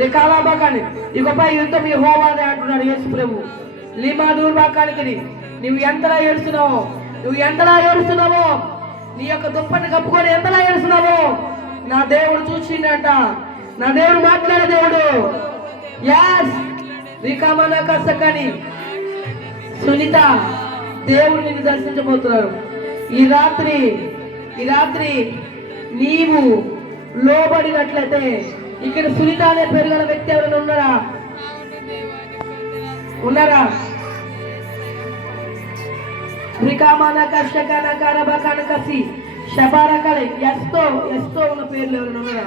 రికాలాబాకాని ఇకపై యుద్ధం యెహోవాదే అంటున్నాడు యేసు ప్రభు. లిమా దూర్బాకానికి నువ్వు ఎంతలా ఏడుస్తున్నావో, నువ్వు ఎంతలా ఏడుస్తున్నావో, నీ యొక్క దుప్పటి కప్పుకొని ఎంతలా ఏడుస్తున్నావో నా దేవుడు చూసిండట. నా దేవుడు మాట్లాడే దేవుడు. యాస్ రికామన కసకని సునీత, దేవుడు నిన్ను దర్శించబోతున్నారు. ఈ రాత్రి నీవు లోబడినట్లయితే ఇక్కడ సునీత అనే పేరు గల వ్యక్తి ఎవరైనా ఉన్నారా? రికామన కష్టకన కరబకన కసి శబారకలి ఎస్తో ఉన్న పేర్లు ఎవరైనా ఉన్నారా?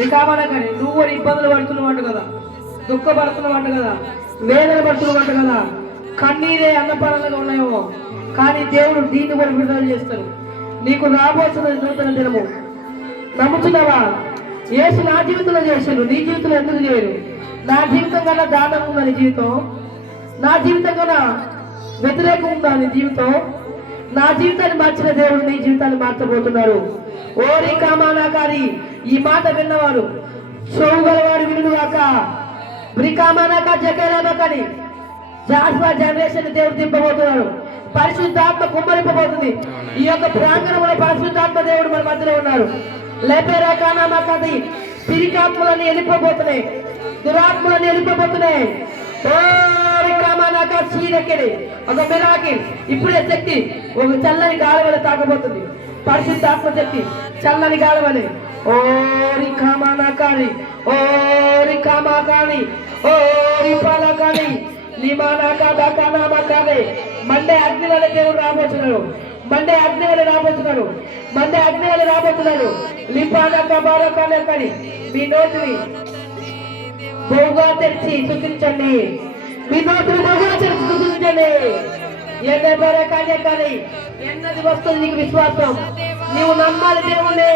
రికామన కానీ నువ్వు కూడా ఇబ్బందులు పడుతున్నవాడు కదా, దుఃఖపడుతున్నవాడు కదా, వేదన పడుతున్నవాడు కదా, కన్నీరే అన్నపానంగా ఉన్నాయో, కానీ దేవుడు దీన్ని కూడా విడుదల చేస్తాడు. నీకు రాబోతున్న నూతన దినము నమ్ముతున్నావా? యేసు నా జీవితంలో చేశాడు, నీ జీవితంలో ఎందుకు చేయరు? నా జీవితం కన్నా దానం ఉందా నీ జీవితం? నా జీవితం కన్నా వ్యతిరేకం ఉందా నీ జీవితం? నా జీవితాన్ని మార్చిన దేవుడు నీ జీవితాన్ని మార్చబోతున్నారు. ఓరి కామానాకారి, ఈ మాట విన్నవారు చెవుగలవారు వినుగాక. బ్రికామానాక జకేలాబకని జాస్వా జనరేషన్ దేవుడు దింపబోతున్నారు. పరిశుద్ధాత్మ కుమ్మరింపబోతుంది. ఈ యొక్క ప్రాంగణంలో పరిశుద్ధాత్మ దేవుడు మన మధ్యలో ఉన్నారు. లేపేరా కానామాకది పిరికాత్మలన్నీ వెళ్ళిపోబోతున్నాయి, దురాత్మలన్నీ వెళ్ళిపోబోతున్నాయి. ఒక మిరాకిల్ ఇప్పుడే శక్తి ఒక చల్లని గాలి వల్ల తాకబోతుంది. పరిశుద్ధాత్మ శక్తి చల్లని గాలి వలె ఓరి కామానాకాని ఓరి కామాకాని ఓరి పాలకాని నిమానాకాదాకానామాకాని మండే అగ్ని వల్ల దేవుడు రాబోతున్నాడు. మండే అగ్ని వల్ల రాబోతున్నాడు. లిపానా కబారకానే కానీ మీ నోటిని బహుగా తెరిచి స్తుతించండి. మీ నోటిని బహుగా తెరిచి స్తుతించండి. కానీ ఎన్నది వస్తుంది నీకు విశ్వాసం. నీవు నమ్మాలి దేవుణ్ణి.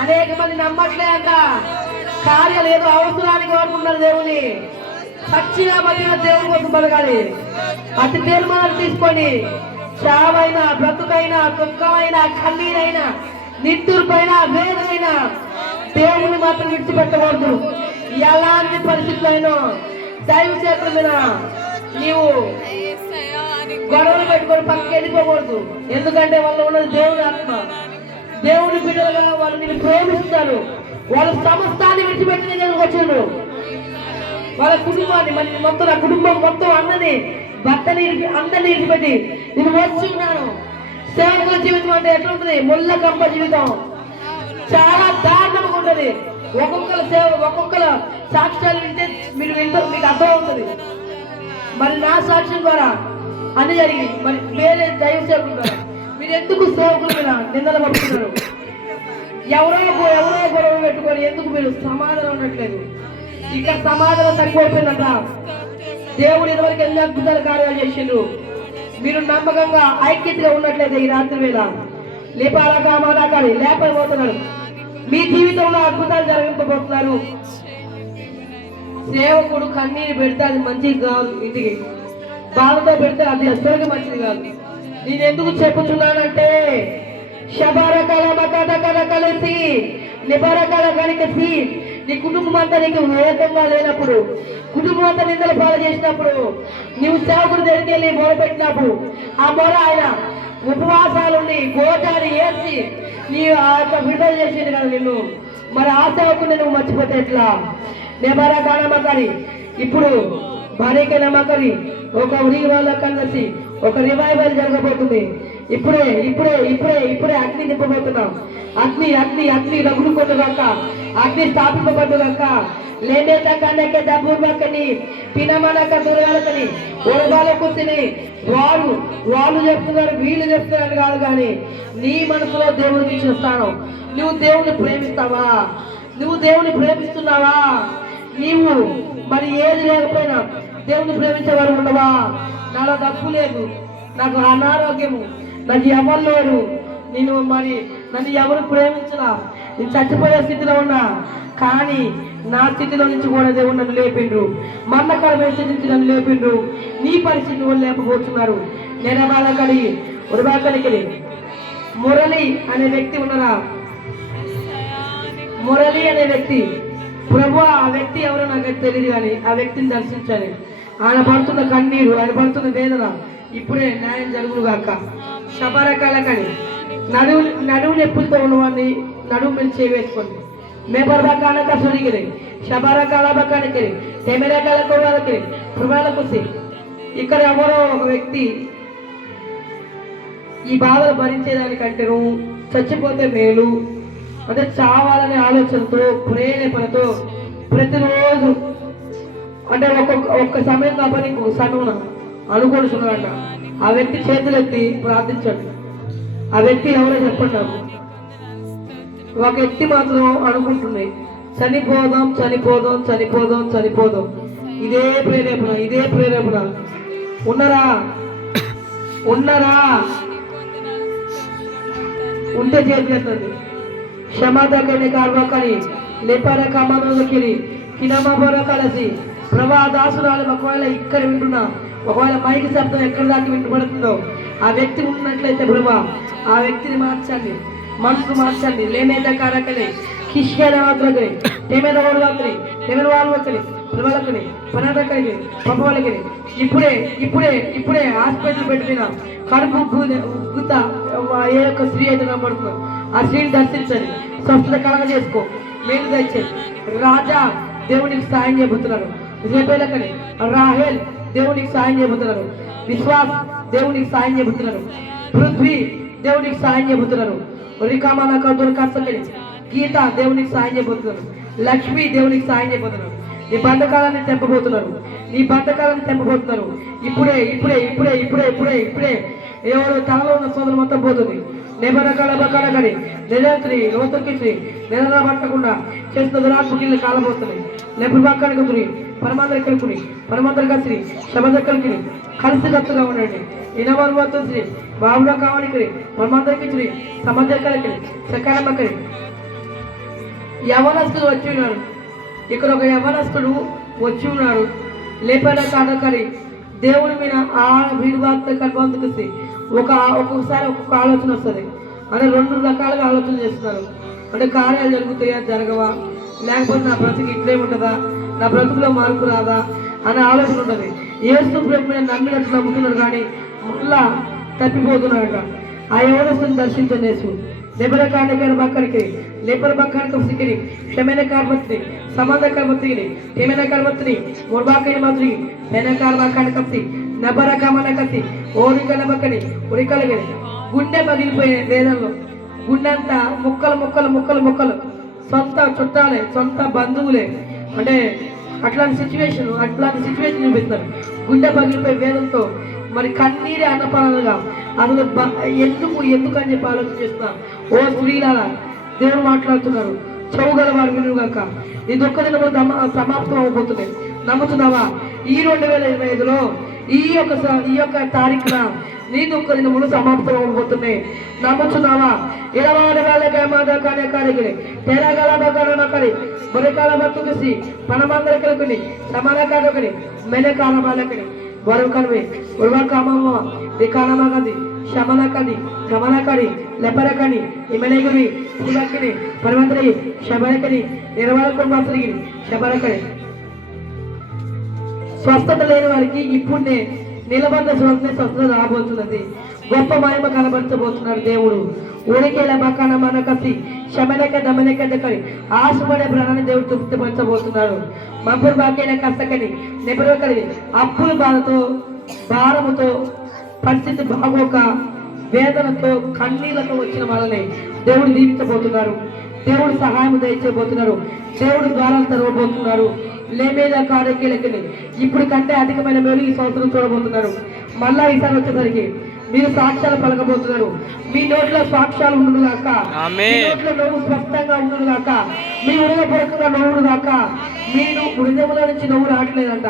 అనేక మంది నమ్మట్లే అంట. కార్యాలు ఏదో అవసరానికి వాడుకున్నారు దేవుని. సచ్చిగా బతికిన దేవుని కోసం బతకాలి. అతి తీర్మానాలు తీసుకొని చావైనా బ్రతుకైనా దుఃఖమైనా కన్నీరైనా నిట్టూర్పైనా వేదమైనా దేవుని మాత్రం విడిచిపెట్టకూడదు. ఎలాంటి పరిస్థితులైనా దైవ క్షేత్రం మీద నీవు గొడవలు పెట్టుకొని పక్కకి వెళ్ళిపోకూడదు. ఎందుకంటే వాళ్ళు ఉన్నది దేవుని ఆత్మ. దేవుని బిడ్డలుగా వాళ్ళు నిన్ను ప్రేమిస్తారు. వాళ్ళ సమస్తాన్ని విడిచిపెట్టి దగ్గరకు వచ్చారు. వాళ్ళ కుటుంబాన్ని మొత్తం నా కుటుంబం మొత్తం అన్నది భర్తని అందరినీ విడిచిపెట్టి నేను వచ్చి ఉన్నాను. సేవకుల జీవితం అంటే ఎట్లా ఉంటుంది? ముళ్ళ కంప జీవితం. చాలా దారుణంగా ఉంటుంది. ఒక్కొక్కల సాక్ష్యాలు వింటే మీకు అర్థం అవుతుంది. మరి నా సాక్ష్యం ద్వారా అన్ని జరిగింది. మరి వేరే దైవ సేవకుల ద్వారా మీరు ఎందుకు సేవకుల మీద నిందలు పడుతున్నారు? ఎవరో గొడవలు పెట్టుకొని ఎందుకు మీరు సమాధానం ఉండట్లేదు? ఇక్కడ సమాధానం తగ్గిపోతుందంట. దేవుడు ఇదివరకు ఎన్ని అద్భుతాల కార్యాలు చేసిండు. మీరు నమ్మకంగా ఐక్యతగా ఉన్నట్లయితే ఈ రాత్రి వేళ లేపాలకామానాకాలి లేపబోతున్నారు. మీ జీవితంలో అద్భుతాలు జరిగింపబోతున్నారు. సేవకుడు కన్నీరు పెడితే అది మంచిది కాదు. ఇంటికి బాధతో పెడితే అది అసలుగా మంచిది కాదు. నేను ఎందుకు చెప్పుచున్నానంటే శబరకల మకటకల కలిసి నిబరకల కలిసి నీ కుటుంబం అంతా నీకు వేగంగా లేనప్పుడు, కుటుంబం అంతా నిందలు పాలు చేసినప్పుడు, నీవు సేవకుడు దగ్గరికి వెళ్ళి మొరపెట్టినప్పుడు ఆ మొర ఆయన ఉపవాసాలుండి గోటాన్ని ఏర్చి నీ ఆ యొక్క విడుదల చేసింది కదా నిన్ను. మరి ఆ సేవకుని నువ్వు మర్చిపోతే ఎట్లా? నెబరా కానమ్మకరి ఇప్పుడు భారీక నమ్మకరి ఒక ఉరివాళ్ళ కలిసి ఒక రివైవల్ జరగబోతుంది. ఇప్పుడే ఇప్పుడే ఇప్పుడే ఇప్పుడే అగ్ని నింపబోతున్నాం. అగ్ని రగులుకొనుగాక, అగ్ని స్థాపింపబడుగాక. లేనేట కన్నెక్క డబ్బుని పినమనక దూరాలకని ఒరగాల కూర్చుని వాళ్ళు చెప్తున్నారు వీళ్ళు చెప్తున్నారు కాదు, కానీ నీ మనసులో దేవుడికి ఇచ్చిన స్థానం. నువ్వు దేవుని ప్రేమిస్తావా? నువ్వు దేవుని ప్రేమిస్తున్నావా? నీవు మరి ఏది లేకపోయినా దేవుని ప్రేమించేవారు ఉండవా? నాలో డబ్బు లేదు, నాకు అనారోగ్యము, నాకు ఎవరు లేరు, నన్ను ఎవరు ప్రేమించరా, నేను చచ్చిపోయే స్థితిలో ఉన్నా, కానీ నా స్థితిలో నుంచి కూడా దేవుడు నన్ను లేపిండ్రు. మరణకరమైన స్థితి నుంచి నన్ను లేపిండ్రు. నీ పరిస్థితి వాళ్ళు లేకపోతున్నారు. నేనబాలకడి ఉరబాకలికి మురళి అనే వ్యక్తి ఉన్నారా? మురళి అనే వ్యక్తి ప్రభు ఆ వ్యక్తి ఎవరో నాకు తెలియదు, కానీ ఆ వ్యక్తిని దర్శించాలి. ఆయన పడుతున్న కన్నీరు, ఆయన పడుతున్న వేదన ఇప్పుడే న్యాయం జరుగును గాక. శబరకాలకని నడువు నొప్పులతో ఉన్నవాడిని నడుము మీద చేవేసుకోండి. మేబర్బాకానక సురిగిరి శబరకాలబకానికి తెమెరకాల కొడాలకి ప్రభాలకు. ఇక్కడ ఎవరో ఒక వ్యక్తి ఈ బాధలు భరించేదానికంటే నువ్వు చచ్చిపోతే మేలు అంటే చావాలనే ఆలోచనతో ప్రేరేపణతో ప్రతిరోజు అంటే ఒక్క సమయం కాబట్టి ఇంకొక సమయం అనుకుంటున్నాడట. ఆ వ్యక్తి చేతులెత్తి ప్రార్థించండి. ఆ వ్యక్తి ఎవరో చెప్పండి నాకు. ఒక వ్యక్తి మాత్రం అనుకుంటున్నాయి, చనిపోదాం చనిపోదాం చనిపోదాం చనిపోదాం. ఇదే ప్రేరేపణ, ఇదే ప్రేరేపణ. ఉన్నరా ఉన్నరా ఉంటే చేతులెత్తండి. క్షమాదకని కార్వకని లేపర కమనులకి కినమబర కలిసి ప్రభా దాసురాలు ఒకవేళ ఇక్కడ వింటున్నా, ఒకవేళ మైకి శబ్దం ఎక్కడి దాకా వింటబడుతుందో ఆ వ్యక్తి ఉన్నట్లయితే ప్రభా ఆ వ్యక్తిని మార్చండి, మనసు మార్చండి. లేమేద కారకని కిష్యనవాద్రకని తెమెద వాళ్ళకి తెమెద వాళ్ళకి ప్రభలకని పనదకని పప్పలకి ఇప్పుడే ఇప్పుడే ఇప్పుడే హాస్పిటల్ పెట్టిన కడుపు గుత ఏ యొక్క స్త్రీ అయితే కనబడుతుందో ఆ స్త్రీని దర్శించండి, స్వస్థత కలగ చేసుకో, మేలు తెచ్చండి. రాజా దేవునికి సాయం చేయబోతున్నారు. రేపేలకని రాహేల్ దేవునికి సాయం చేయబోతున్నారు. విశ్వాస్ దేవునికి సాయం చేయబోతున్నారు. పృథ్వీ దేవునికి సాయం చేయబోతున్నారు. రికామాన కర్తకని గీత దేవునికి సాయం చేయబోతున్నారు. లక్ష్మి దేవునికి సాయం చేయబోతున్నారు. నీ బంధకాలాన్ని తెంపబోతున్నారు, నీ బంధకాలను తెంపబోతున్నారు. ఇప్పుడే ఇప్పుడే ఇప్పుడే ఇప్పుడే ఇప్పుడే ఇప్పుడే ఎవరు తనలో ఉన్న సోదరు మొత్తం పోతుంది. నెబరకలబకలగని నిరంతరి లోతుకి నిలబట్టకుండా చేస్తున్న దురాత్మకి కాలబోతున్నాయి. నెప్పుడు పక్కనకి కుదిరి పరమాందరి కలుపుని పరమాందరి కసిరి శబదక్కలకి కలిసి కత్తుగా ఉండండి. ఇనవరు పోతుంది బాబులో కావానికి పరమాందరికి సమర్థకలకి సకాలమ్మకని యవనస్తుడు వచ్చి ఉన్నాడు. ఇక్కడ ఒక యవనస్తుడు వచ్చి ఉన్నాడు. లేపడ కాడకరి దేవుడి మీద ఆ వీరువార్త కల్పందుకు ఒక్కొక్కసారి ఒక్కొక్క ఆలోచన వస్తుంది. అంటే రెండు రకాలుగా ఆలోచన చేస్తున్నారు. అంటే కార్యాలు జరుగుతాయా జరగవా, లేకపోతే నా బ్రతుకు ఇట్లే ఉంటుందా, నా బ్రతుకులో మార్పు రాదా అనే ఆలోచన ఉంటుంది. యేసు ప్రభు మీద నమ్మినట్టు నమ్ముతున్నారు, కానీ మళ్ళా తప్పిపోతున్నాడట. ఆ యవనస్తుని దర్శించండి. యేసు లేబర కాండగారి పక్కనికి లేబర పక్కనికి సిక్కిని క్షమైన కార్మత్ని సంబంధ కర్మత్తిని ఏమైనా కర్మత్ని ముర్బాకైన మాదిరి వెనకాల పక్కన కప్పి నబర కమన కత్తి ఓరికల పక్కని ఉరికలగని గుండె పగిలిపోయే వేదంలో గుండెంతా ముక్కలు ముక్కలు ముక్కలు ముక్కలు, సొంత చుట్టాలే సొంత బంధువులే. అంటే అట్లాంటి సిచ్యువేషన్ చూపిస్తారు. గుండె పగిలిపోయే వేదంతో మరి కన్నీరే అన్నపరంగా అసలు ఎందుకు అని చెప్పి ఆలోచన చేస్తున్నా. ఓ స్త్రీలాగా దేవుడు మాట్లాడుతున్నారు. చౌగల వారు వినుగాక. ఈ దుఃఖ దినములు సమాప్తం అవబోతున్నాయి. నమ్ముతున్నావా? ఈ 2025లో ఈ యొక్క తారీఖున నీ దుఃఖ దినములు సమాప్తం అవబోతున్నాయి. నమ్ముతున్నావా? 20 తెరగలబకడి బొరకాల బతుకుసి పనమందర కలుకుని సమాన కాడొకని మెనకాల బాలకని బొరకనివి ఉర్వకామమ్మ వికాలమగది శమనకని గమనకని లెపరకని ఇమెనగురి పులకని పరమంత్రి శబరకని నిర్వహకుని శబరకని. స్వస్థత లేని వారికి ఇప్పుడే నిలబడ్డ స్వస్థత రాబోతున్నది. గొప్ప మహిమ కనబరచబోతున్నాడు దేవుడు. ఊరికేలా బకాన మనకసి శమనక దమనక దక్కని ఆశపడే ప్రాణాన్ని దేవుడు తృప్తిపరచబోతున్నాడు. మంపురు బాకైన కష్టకని నెపరకని అప్పుల బాధతో భారముతో పరిస్థితి బాగోక వేదనతో కన్నీళ్లతో వచ్చిన వాళ్ళని దేవుడు దీవించబోతున్నారు. దేవుడు సహాయం దయచేయబోతున్నారు. దేవుడు ద్వారాలు తెరవబోతున్నారు. లేమేద కార్యక్రమని ఇప్పుడు కంటే అధికమైన మేలు ఈ సంవత్సరం చూడబోతున్నారు. మళ్ళా ఈసారి వచ్చేసరికి మీరు సాక్ష్యాలు పలకబోతున్నారు. మీ నోట్లో సాక్ష్యాలు ఉండును గాక, మీ నోట్లో నవ్వు స్పష్టంగా ఉండును గాక, మీ హృదయపూర్వకంగా నవ్వుడు గాక. మీరు హృదయంలో నుంచి నవ్వు రావట్లేదంట,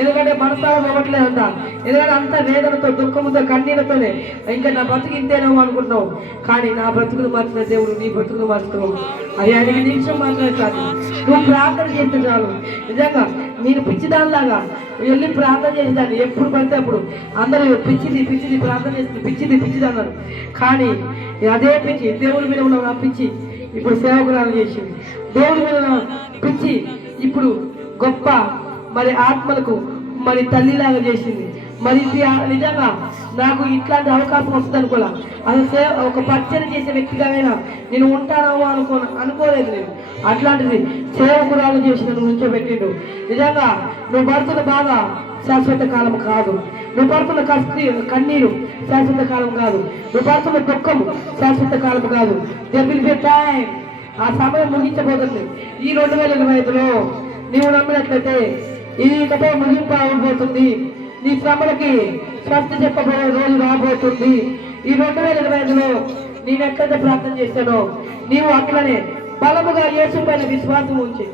ఎందుకంటే మనసారం అవ్వట్లేదంట. ఎందుకంటే అంత వేదనతో దుఃఖంతో కన్నీళ్లతోనే ఇంకా నా బ్రతుకు ఇంతేనో అనుకుంటున్నావు. కానీ నా బ్రతుకును మార్చిన దేవుడు నీ బ్రతుకును మార్చుకోవు. అది 5 నిమిషం మాట్లాడతాను. నువ్వు ప్రార్థన చేస్తే చాలు. నిజంగా నేను పిచ్చిదానిలాగా వెళ్ళి ప్రార్థన చేసేదాన్ని. ఎప్పుడు పడితే అప్పుడు అందరూ పిచ్చిది ప్రార్థన చేస్తుంది, పిచ్చిది అన్నారు. కానీ అదే పిచ్చి దేవుడి మీద ఉన్న పిచ్చి ఇప్పుడు సేవకురాలు చేసింది. దేవుడి మీద పిచ్చి ఇప్పుడు గొప్ప మరి ఆత్మలకు మరి తల్లిలాగా చేసింది. మరి నిజంగా నాకు ఇట్లాంటి అవకాశం వస్తుంది అనుకోలే. అసలు ఒక పరిచయం చేసే వ్యక్తిగానైనా నేను ఉంటానేమో అనుకోలేదు నేను. అట్లాంటిది సేవకురాలు చేసి నన్ను నుంచోబెట్టిండు. నిజంగా నువ్వు పడుతున్న బాధ శాశ్వత కాలం కాదు. నువ్వు పడుతున్న కన్నీరు శాశ్వత కాలం కాదు. నువ్వు పడుతున్న దుఃఖము శాశ్వత కాలం కాదు. టైం, ఆ సమయం ముగించబోతుంది. ఈ 2025లో నీవు నమ్మినట్లయితే ఇది ఇకపై ముగింపు అవబోతుంది. నీ శ్రమలకి స్వస్తి చెప్పబోయే రోజు రాబోతుంది. ఈ 2025లో నేను ఎట్లయితే ప్రార్థన చేశానో నీవు అట్లనే బలముగా యేసు పైన విశ్వాసం ఉంచి,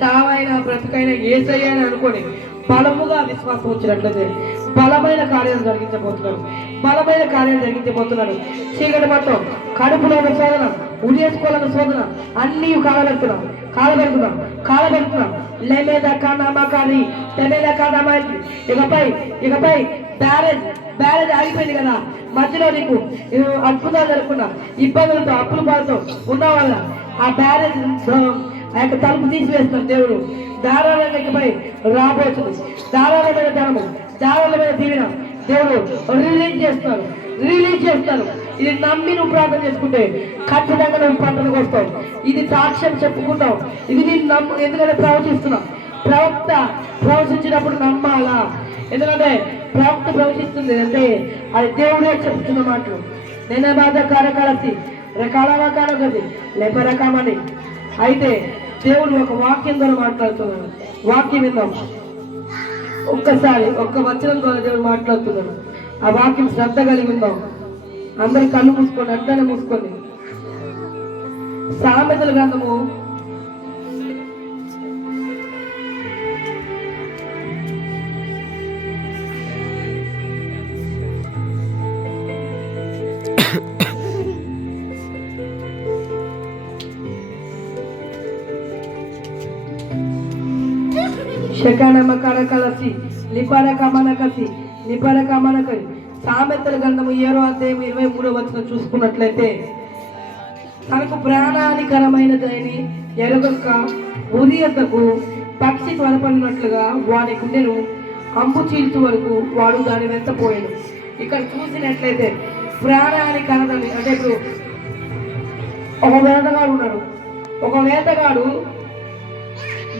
చావైనా బ్రతుకైనా యేసయ్యని అనుకొని బలముగా విశ్వాసం వచ్చినట్లయితే బలమైన కార్యాలు జరిగించబోతున్నారు. చీకటి మొత్తం కడుపులో ఉన్న శోధన, ఉరేసుకోవాలన్న శోధన అన్నీ కాలబెడుతున్నా లేమేద కానామాకారి తెమేద కానామాకి. ఇకపై బ్యారేజ్ ఆగిపోయింది కదా, మధ్యలో నీకు అద్భుతాలు జరుపుకున్నా ఇబ్బందులతో అప్పుల బాధతో ఉన్న వల్ల ఆ బ్యారేజ్ ఆ యొక్క తలుపు తీసివేస్తున్నారు దేవుడు. ధారాళమైనపై రాబోతుంది. ధారాళమైన ధనము, ధారాళమైన దీవెన దేవుడు రిలీజ్ చేస్తారు. ఇది నమ్మి నువ్వు ప్రార్థన చేసుకుంటే ఖచ్చితంగా నువ్వు పంటలకు వస్తావు. ఇది సాక్ష్యం చెప్పుకుంటావు. ఇది నేను ఎందుకంటే ప్రవక్త ప్రవచించినప్పుడు నమ్మాలా. ఎందుకంటే ప్రవక్త ప్రవచిస్తుంది అంటే అది దేవుడే చెప్తున్న మాటలు. నేనే బాధ కారకాలసి రకాలవాకాలది లేపరకమని. అయితే దేవుడు ఒక వాక్యం ద్వారా మాట్లాడుతున్నాడు. వాక్యం విందాం ఒక్కసారి. ఒక్క వచనం ద్వారా దేవుడు మాట్లాడుతున్నాడు. ఆ వాక్యం శ్రద్ధ కలిగి ఉందాం. అందరి కళ్ళు మూసుకోండి, అట్లనే మూసుకోండి. సామెతల గ్రంథము 23 సామెతల గ్రంథము 7వ అధ్యాయం 23వ వచనం చూసుకున్నట్లయితే, తనకు ప్రాణానికరమైనదని ఎరగక ఉరియతకు పక్షి త్వరపడినట్లుగా వాడి గుండెను అంబు చీల్చు వరకు వాడు దాని వెంట పోయాడు. ఇక్కడ చూసినట్లయితే ప్రాణానికరదని అంటే ఇప్పుడు ఒక వేటగాడు ఉన్నాడు. ఒక వేటగాడు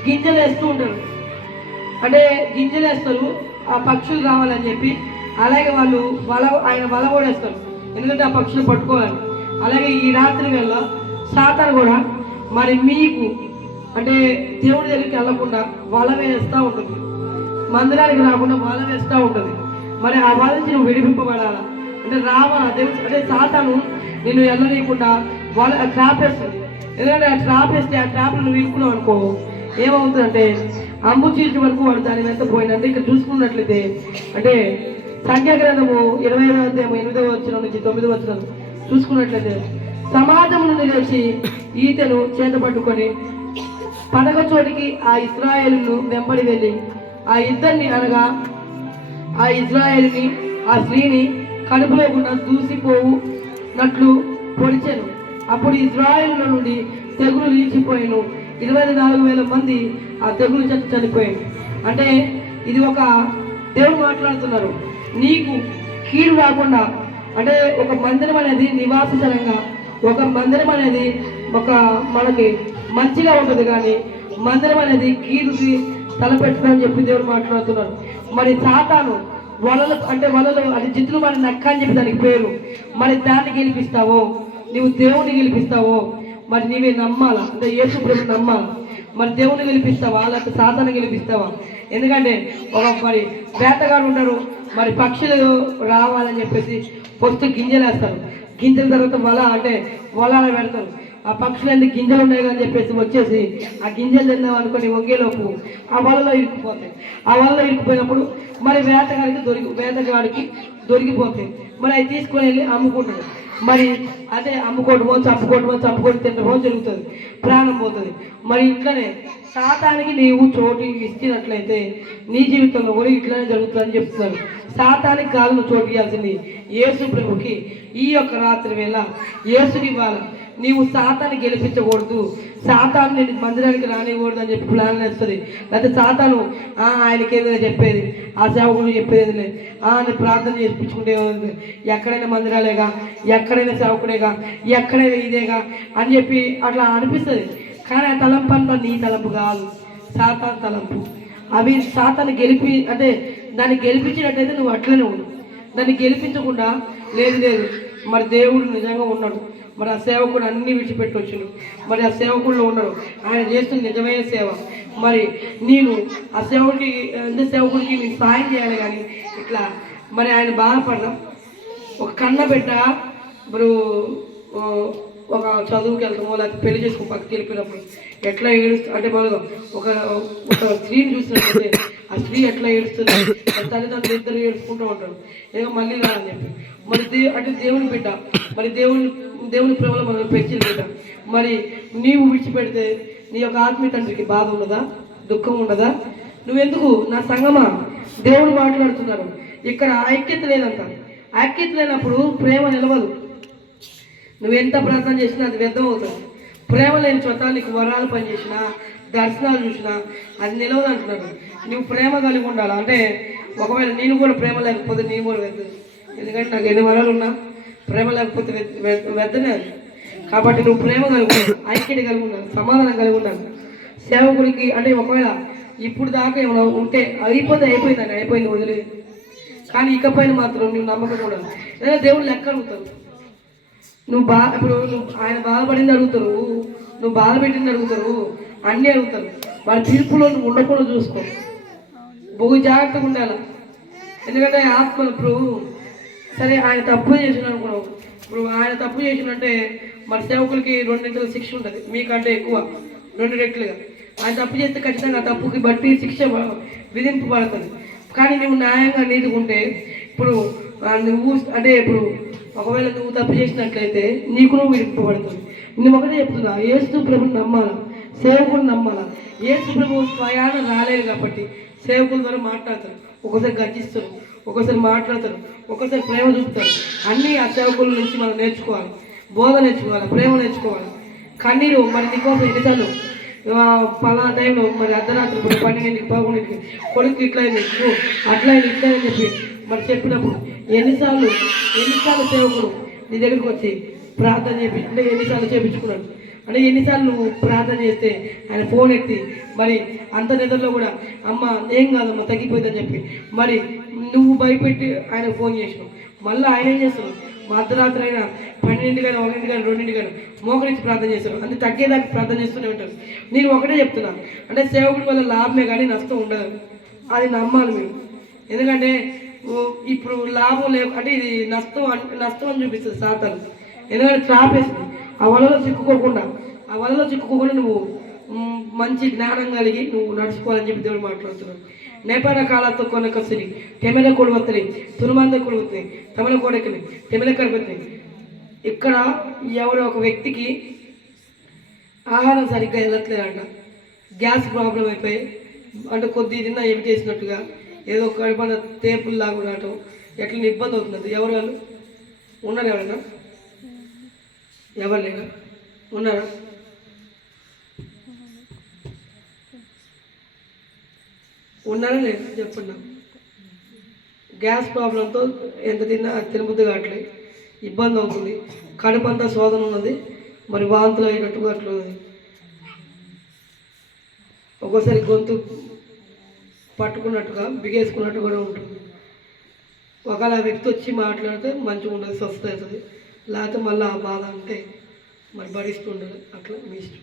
గింజలు వేస్తూ ఉంటారు. అంటే గింజలు వేస్తారు ఆ పక్షులు రావాలని చెప్పి. అలాగే వాళ్ళు ఆయన వల కూడా వేస్తారు, ఎందుకంటే ఆ పక్షులు పట్టుకోవాలి. అలాగే ఈ రాత్రి వేళ సాతాను కూడా మరి మీకు అంటే దేవుడి దగ్గరికి వెళ్ళకుండా వల వేస్తూ ఉంటుంది, మందిరానికి రాకుండా వల వేస్తూ ఉంటుంది. మరి ఆ వల నుంచి నువ్వు విడిపింపబడాలా అంటే రావాలా దేవుడు అంటే సాతాను నిన్ను వెళ్ళనీయకుండా వల ట్రాప్ వేస్తుంది. ఎందుకంటే ఆ ట్రాప్ వేస్తే ఆ ట్రాప్లో నువ్వు ఇరుకున్నావు అనుకో ఏమవుతుందంటే అంబు చీల్చి వరకు వాడు దాని వెంట పోయినంటే ఇక్కడ చూసుకున్నట్లయితే అంటే సంఖ్యాగ్రంథము 20వ అధ్యాయం 8వ వచనం నుంచి 9వ వచనం చూసుకున్నట్లయితే, సమాజం నుండి లేచి ఈతను చేత పట్టుకొని పడగ చోటికి ఆ ఇశ్రాయేలును వెంబడి వెళ్ళి ఆ ఇద్దరిని అనగా ఆ ఇశ్రాయేలుని ఆ స్త్రీని కడుపులోకుండా దూసిపోవునట్లు పొడిచాను. అప్పుడు ఇశ్రాయేలుల నుండి తెగులు నిలిచిపోయాను. 24,000 మంది ఆ తెగులు చేత చనిపోయాడు. అంటే ఇది ఒక దేవుడు మాట్లాడుతున్నారు. నీకు కీడు రాకుండా అంటే ఒక మందిరం అనేది నివాస స్థలంగా, ఒక మందిరం అనేది ఒక మనకి మంచిగా ఉంటుంది, కానీ మందిరం అనేది కీడుకి తలపెట్టదని చెప్పి దేవుడు మాట్లాడుతున్నారు. మరి సాతాను వలలు అంటే వలలు అది జిత్తులు మరి నక్క అని చెప్పి దానికి పేరు. మరి దాన్ని గెలిపిస్తావో, నువ్వు దేవుని గెలిపిస్తావో, మరి నీవే నమ్మాలా అంటే యేసు ప్రభువుని నమ్మాలా. మరి దేవుని గెలిపిస్తావా లేకపోతే సాతాను గెలిపిస్తావా? ఎందుకంటే ఒక మరి వేటగాడు ఉంటారు, మరి పక్షులు రావాలని చెప్పేసి ఫస్ట్ గింజలు వేస్తారు. గింజల తర్వాత వల అంటే వలాల పెడతారు. ఆ పక్షులు ఎందుకు గింజలు ఉన్నాయి అని చెప్పేసి వచ్చేసి ఆ గింజలు తిన్నాం అనుకొని ఒకేలోపు ఆ వలలో ఇరుక్కుపోతాయి. ఆ వలలో ఇరుక్కుపోయినప్పుడు మరి వేటగాడికి దొరికిపోతాయి. మరి అవి తీసుకొని వెళ్ళి అమ్ముకుంటాడు. మరి అదే అమ్ముకోవడమో చంపుకోవడం తినడమో జరుగుతుంది, ప్రాణం పోతుంది. మరి ఇట్లనే సాతానికి నీవు చోటు ఇచ్చినట్లయితే నీ జీవితంలో కూడా ఇట్లనే జరుగుతుందని చెప్తున్నారు. సాతానికి కాదు నువ్వు చోటు ఇవ్వాల్సింది యేసు ప్రభుకి. ఈ యొక్క రాత్రి వేళ యేసుకి ఇవ్వాలి. నీవు సాతాన్ని గెలిపించకూడదు, సాతాను నేను మందిరానికి రానివ్వకూడదు అని చెప్పి ప్లాన్ వేస్తుంది. లేకపోతే సాతాను ఆయనకి ఏదైనా చెప్పేది, ఆ సేవకుడు చెప్పేది లేదు, అని ప్రార్థన చేయించుకుంటే ఎక్కడైనా మందిరాలేగా, ఎక్కడైనా సేవకుడేగా, ఎక్కడైనా ఇదేగా అని చెప్పి అట్లా అనిపిస్తుంది. కానీ ఆ తలంపు అంతా నీ తలంపు కాదు, సాతాను తలంపు. అవి సాతాన్ని అంటే దాన్ని గెలిపించినట్టయితే నువ్వు అట్లనే ఉండు. దాన్ని గెలిపించకుండా లేదు లేదు మరి దేవుడు నిజంగా ఉన్నాడు, మరి ఆ సేవకుడు అన్ని విడిచిపెట్టవచ్చును, మరి ఆ సేవకుల్లో ఉన్నాడు, ఆయన చేస్తున్న నిజమైన సేవ, మరి నేను ఆ సేవకుడికి నేను సాయం చేయాలి. కానీ ఇట్లా మరి ఆయన బాధపడడం ఒక కన్న బిడ్డ ఇప్పుడు ఒక చదువుకి వెళ్తామో లేకపోతే పెళ్లి చేసుకుని పక్కకి వెళ్ళిపోయినప్పుడు ఎట్లా ఏడుస్తూ అంటే బాగా ఒక స్త్రీని చూసినట్లయితే ఆ స్త్రీ ఎట్లా ఏడుస్తుంది, తల్లిదండ్రులు ఇద్దరు ఏడుచుకుంటూ ఉంటారు ఏదో మళ్ళీ రాని చెప్పి. మరి అంటే దేవుని బిడ్డ, మరి దేవుని ప్రేమలో మనం పెంచిన బిడ్డ, మరి నీవు విడిచిపెడితే నీ యొక్క ఆత్మీయ తండ్రికి బాధ ఉండదా, దుఃఖం ఉండదా? నువ్వెందుకు నా సంగమా, దేవుడు మాట్లాడుతున్నారు ఇక్కడ. ఐక్యత లేదంట, ఐక్యత లేనప్పుడు ప్రేమ నిలవదు. నువ్వెంత ప్రార్థన చేసినా అది వ్యర్థం అవుతుంది. ప్రేమ లేని చోట నీకు వరాలు పనిచేసినా, దర్శనాలు చూసినా అది నిలవదు అంటున్నాడు. నువ్వు ప్రేమ కలిగి ఉండాలి. అంటే ఒకవేళ నేను కూడా ప్రేమ లేకపోతే నేను కూడా వెళ్తుంది, ఎందుకంటే నాకు ఎన్ని వరాలు ఉన్నా ప్రేమ లేకపోతే వ్యర్థమే అది. కాబట్టి నువ్వు ప్రేమ కలిగి ఉండాలి, ఐక్యత కలిగి ఉండాలి, సమాధానం కలిగి ఉండాలి. సేవకుడికి అంటే ఒకవేళ ఇప్పుడు దాకా ఏమైనా ఉంటే అయిపోయిందని అయిపోయింది వదిలే. కానీ ఇకపైన మాత్రం నువ్వు నమ్మకం ఉండాలి. లేదా దేవుడు లెక్క అడుగుతావు. నువ్వు ఇప్పుడు ఆయన బాధపడింది అడుగుతారు, నువ్వు బాధ పెట్టింది అడుగుతారు, అన్నీ అడుగుతారు. వాళ్ళ తీర్పులో నువ్వు ఉండకుండా చూసుకో, బహు జాగ్రత్తగా ఉండాలి. ఎందుకంటే ఆత్మ ఇప్పుడు సరే ఆయన తప్పు చేసిన అనుకున్నావు, ఇప్పుడు ఆయన తప్పు చేసినంటే మన సేవకులకి 2 రెట్ల శిక్ష ఉంటుంది, మీకంటే ఎక్కువ 2 రెట్లుగా. ఆయన తప్పు చేస్తే ఖచ్చితంగా ఆ తప్పుకి బట్టి శిక్ష విధింపబడుతుంది. కానీ నువ్వు న్యాయంగా నీతుకుంటే ఇప్పుడు నువ్వు అంటే ఇప్పుడు ఒకవేళ నువ్వు తప్పు చేసినట్లయితే నీకు నువ్వు విడిపబడుతుంది. నేను ఒకటే చెప్తున్నా, యేసు ప్రభుని నమ్మాలా, సేవకుని నమ్మాలా. యేసు ప్రభు స్వయాన రాలేదు కాబట్టి సేవకుల ద్వారా మాట్లాడతారు, ఒక్కోసారి గర్జిస్తారు, ఒక్కోసారి మాట్లాడతారు, ఒక్కోసారి ప్రేమ చూపుతారు. అన్నీ ఆ సేవకుల నుంచి మనం నేర్చుకోవాలి, బోధ నేర్చుకోవాలి, ప్రేమ నేర్చుకోవాలి. కన్నీరు మరి నీకోసం ఎన్నిసార్లు పలానా టైంలో మరి అర్ధరాత్రి 12ంటికి 11ంటికి కొడుకు ఇట్లా అయింది, అట్లా అయింది, ఇట్లా అని చెప్పి మరి చెప్పినప్పుడు ఎన్నిసార్లు సేవకుడు నీ దగ్గరికి వచ్చి ప్రార్థన చేపి అంటే ఎన్నిసార్లు చేయించుకున్నాడు అంటే ఎన్నిసార్లు నువ్వు ప్రార్థన చేస్తే ఆయన ఫోన్ ఎత్తి మరి అంత నిద్రలో కూడా అమ్మ ఏం కాదమ్మా తగ్గిపోయిందని చెప్పి మరి నువ్వు భయపెట్టి ఆయన ఫోన్ చేసినావు. మళ్ళీ ఆయన ఏం చేస్తున్నావు, అర్ధరాత్రి అయినా 12ంటికైనా 1ంటికైనా 2ంటికైనా మోకరించి ప్రార్థన చేస్తారు, అంటే తగ్గేదాకా ప్రార్థన చేస్తూనే ఉంటారు. నేను ఒకటే చెప్తున్నా, అంటే సేవకుడి వల్ల లాభమే కానీ నష్టం ఉండదు, అది నమ్మాలి మీరు. ఎందుకంటే ఇప్పుడు లాభం లేవు అంటే ఇది నష్టం అని చూపిస్తుంది సాతాను. ఎందుకంటే ట్రాప్ వేస్తుంది, ఆ వలలో చిక్కుకోకుండా నువ్వు మంచి జ్ఞానం కలిగి నువ్వు నడుచుకోవాలని చెప్పి దేవుడు మాట్లాడుతున్నాడు. నేపాడ కాలతో కొనకసిరి తెమెల కొడువత్తలి తునుమంద కొడుకుతుంది తమల కొడకని తెమెల కడుపుతుంది. ఇక్కడ ఎవరో ఒక వ్యక్తికి ఆహారం సరిగ్గా వెళ్ళట్లేదంట, గ్యాస్ ప్రాబ్లం అయిపోయి అంటే కొద్ది తిన్నా ఏమి చేసినట్టుగా ఏదో కడుపున తేపులు లాగా రావటం ఎట్లా ఇబ్బంది అవుతున్నది. ఎవరు వాళ్ళు ఉన్నారు? ఎవరైనా ఎవరు లేరా? ఉన్నారా? ఉన్నారా లేదు చెప్పండి. గ్యాస్ ప్రాబ్లంతో ఎంత తిన్నా తినబుద్ధి కావట్లేదు, ఇబ్బంది అవుతుంది, కడుపు అంతా శోధన ఉన్నది, మరి వాంతులు అయినట్టుగా అట్లా ఉంది. ఒక్కోసారి గొంతు పట్టుకున్నట్టుగా బిగేసుకున్నట్టు కూడా ఉంటుంది. ఒకవేళ ఆ వ్యక్తి వచ్చి మాట్లాడితే మంచిగా ఉండదు, స్వస్థ అవుతుంది, లేకపోతే మళ్ళీ ఆ బాధ అంటే మరి భరిస్తుండదు. అట్లా మీ ఇష్టం.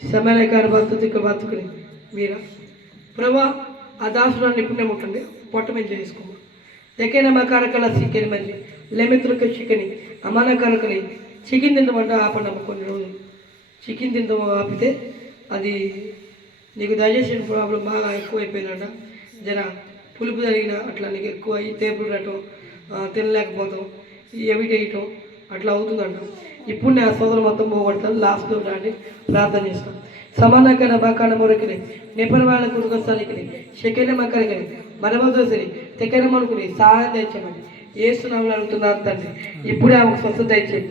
సమయకార బతుకుని మీరా ప్రభా ఆ దాసురాన్ని నిపుణ్యం ఉంటుంది పొట్ట మీద చేసుకోమా ఎక్కైనా మా కరకల చికెన్ మళ్ళీ లెమెత్తులకి చికెన్ అమాన కరకలి చికెన్ తిందామంటే ఆపండి కొన్ని రోజులు. చికెన్ తిందాం ఆపితే అది నీకు డైజెషన్ ప్రాబ్లం బాగా ఎక్కువైపోయిందంట, జర పులుపు జరిగిన అట్లా నీకు ఎక్కువ టేపులు రట్టం తినలేకపోతాం ఎవిట్ వేయటం అట్లా అవుతుందంట. ఇప్పుడు నేను ఆ సోదరు మొత్తం పోగొడతాను, లాస్ట్లో రాండి ప్రార్థన చేస్తాం. సమానకన బాకాన మొరకని నిపన వాళ్ళ కుడుకొస్తానికి సెకండ్ మక్కడికని మనమతో సరి తెక్కన మనుకుని సహాయం తెచ్చమని ఏసునామములో అడుగుతున్నాను తండ్రి. ఇప్పుడే ఆమెకు స్వస్థత ఇచ్చేది.